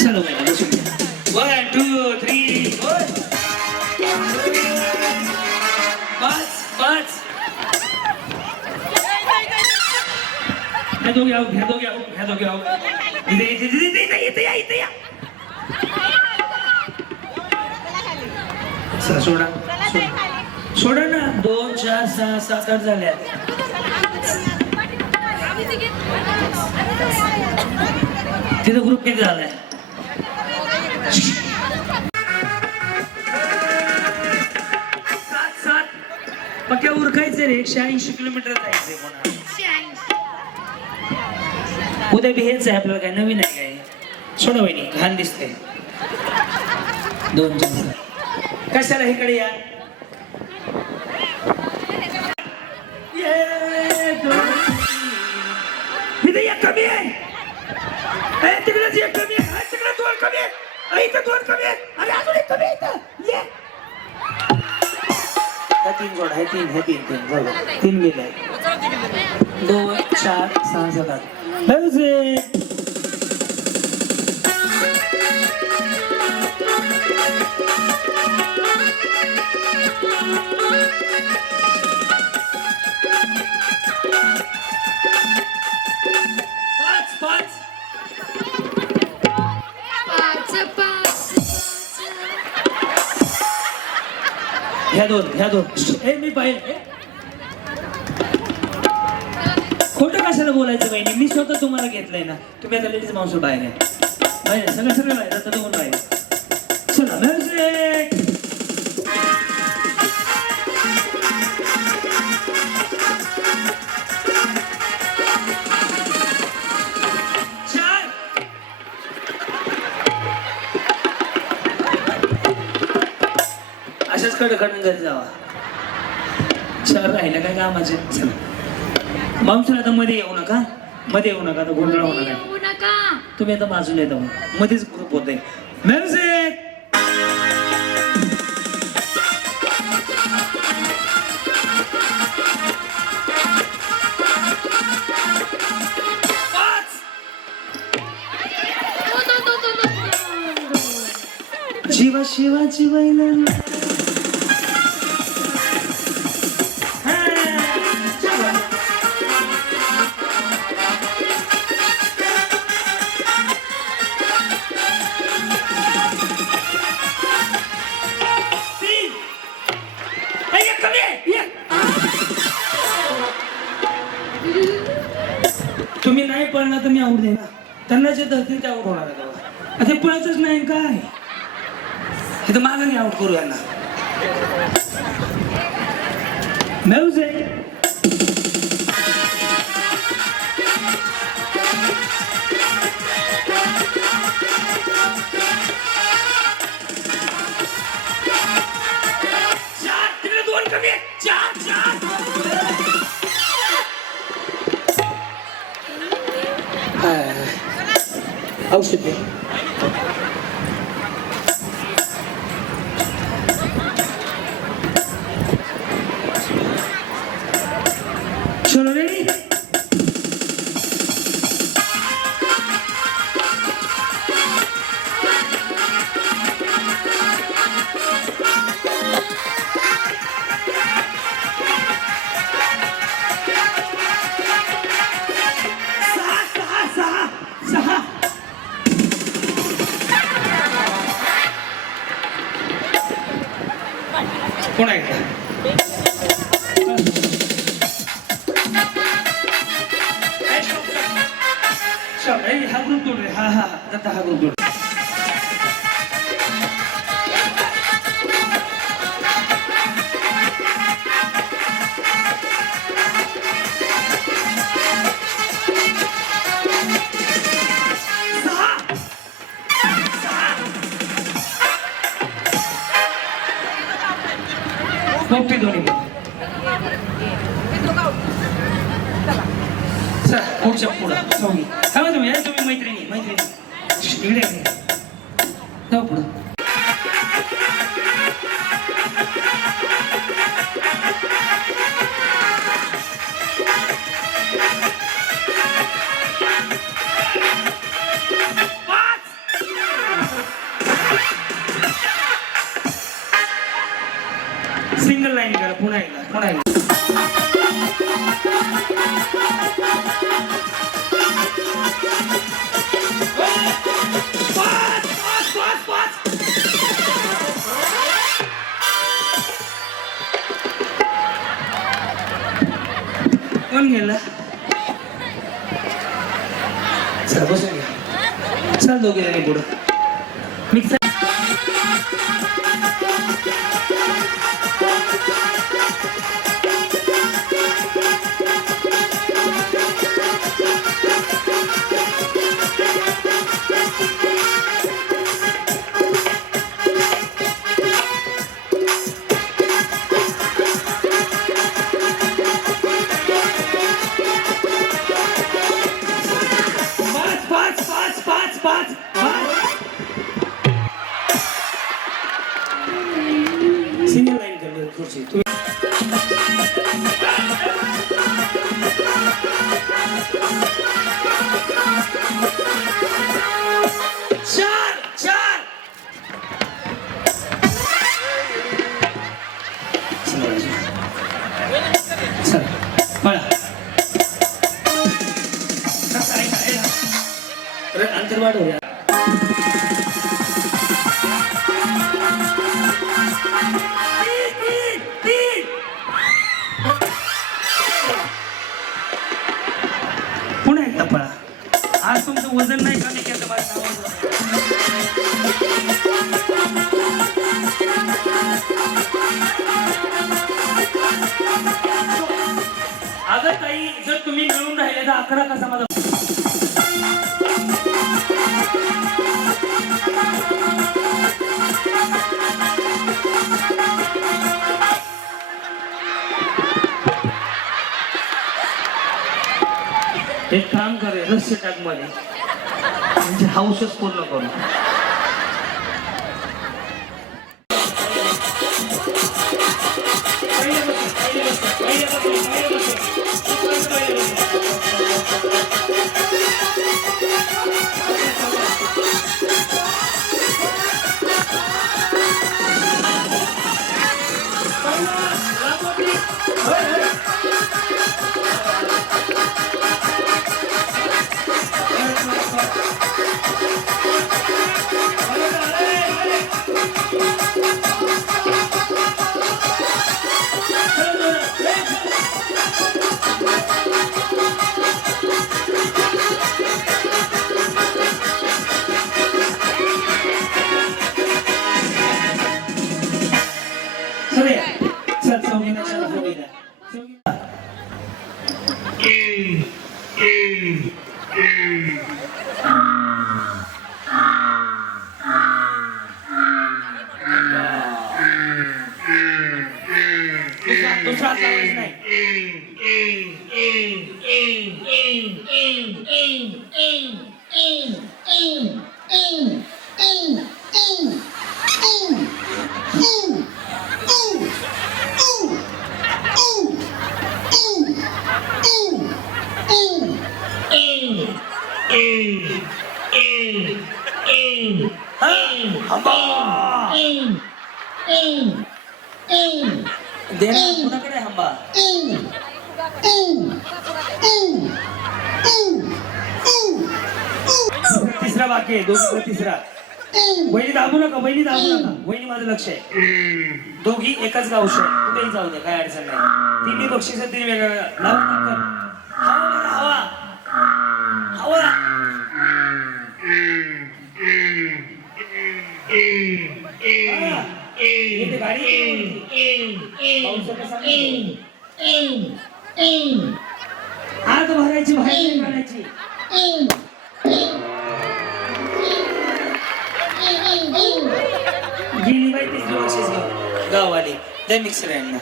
चलो बसून घ्या 1 2 3 4 5 घ्या दोघे आऊट इथे या सोडा ना 2 4 6 7 8 झाल्या तिथं ग्रुप किती झालाय पक्या उरकायचं रे 180 किलोमीटर जायचंय म्हणा. उद्या बी हेच आहे आपल्याला काय नवीन आहे काय. सोडा वहिनी घाण दिसते. 2 चमचे कशाला इकडे या. इथे एक कमी आहे. तिकडेच एक कमी आहे. तिकडे 2 कमी आहे. इथं 2 कमी आहे. अरे अजून एक कमी आहे इथं. ये. ह्या 3 जोड आहे. 3 जाऊ दे. 3 गेले. 2 4 6 7 8. म्युझिक. ह्या दोन हे मी पाहिजे. खोटं कशाला बोलायचं बहिणी. मी स्वतः तुम्हाला घेतलंय ना. तुम्ही आता लेडीज माणूस बाहेर आहे. सगळं बाहेर आता दोन बाहेर. चला म्युझिक. अशाच कडकडून घरी जावा. 4 राहिलं काय कामाचे. चला माणूस आता मध्ये येऊ नका. आता गोंधळ होऊ नका. तुम्ही आता बाजूला येता मध्येच ग्रुप होते. म्युझिक. शिवा शिवाची बैल. तुम्ही नाही पळणार तर मी आवड देणार. त्यांना जे धरतील ते आवड होणार आहे. ते पळतच नाही काय. हे तर मागाने आउट करू यांना. म्युझिक. तिकडे 2 कमी आहे. 4 औषध दे. चलो रेडी. सहा. कोण आहे हा ग्रुप तोड रे. हा आता हा ग्रुप तोड. मोठी दोन्ही पुढच्या पुढं तुम्ही मैत्रिणी इकडे जाऊ पुढं. सिंगल लाईन करा. पुन्हा एकदा. कोण गेला. चल बसून घ्या. चल दोघे जणी पुढं. मिक्स. सिंगल लाईन कर खुर्ची चार चार चल पळा अंतर वाढवूया पुन्हा एकदा पळा आज तुमचं वजन नाही कमी केलं अगं ताई जर तुम्ही मिळून राहिले तर 11 कसा माझा एक काम करे रस्ते टाक मध्ये म्हणजे हाऊसच पूर्ण करू दुसरा चालच नाही देणार कुणाकडे हंबा तिसरा वाक्य आहे दोघी तिसरा वहिनी दाबू नका वहिनी माझं लक्ष आहे दोघी एकाच गावचे कुठेही जाऊ दे काय अडचण नाही तिन्ही बक्षीस तिन्ही वेगळ्या हवा हवा गाडी आग भरायची बाहेर काढायची गेली बाई तिसरी बक्षीस गाववाली त्या मिक्सर यांना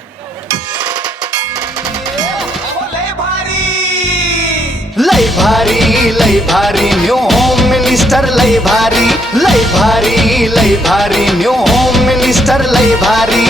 लय भारी न्यू होम मिनिस्टर लय भारी न्यू होम मिनिस्टर लय भारी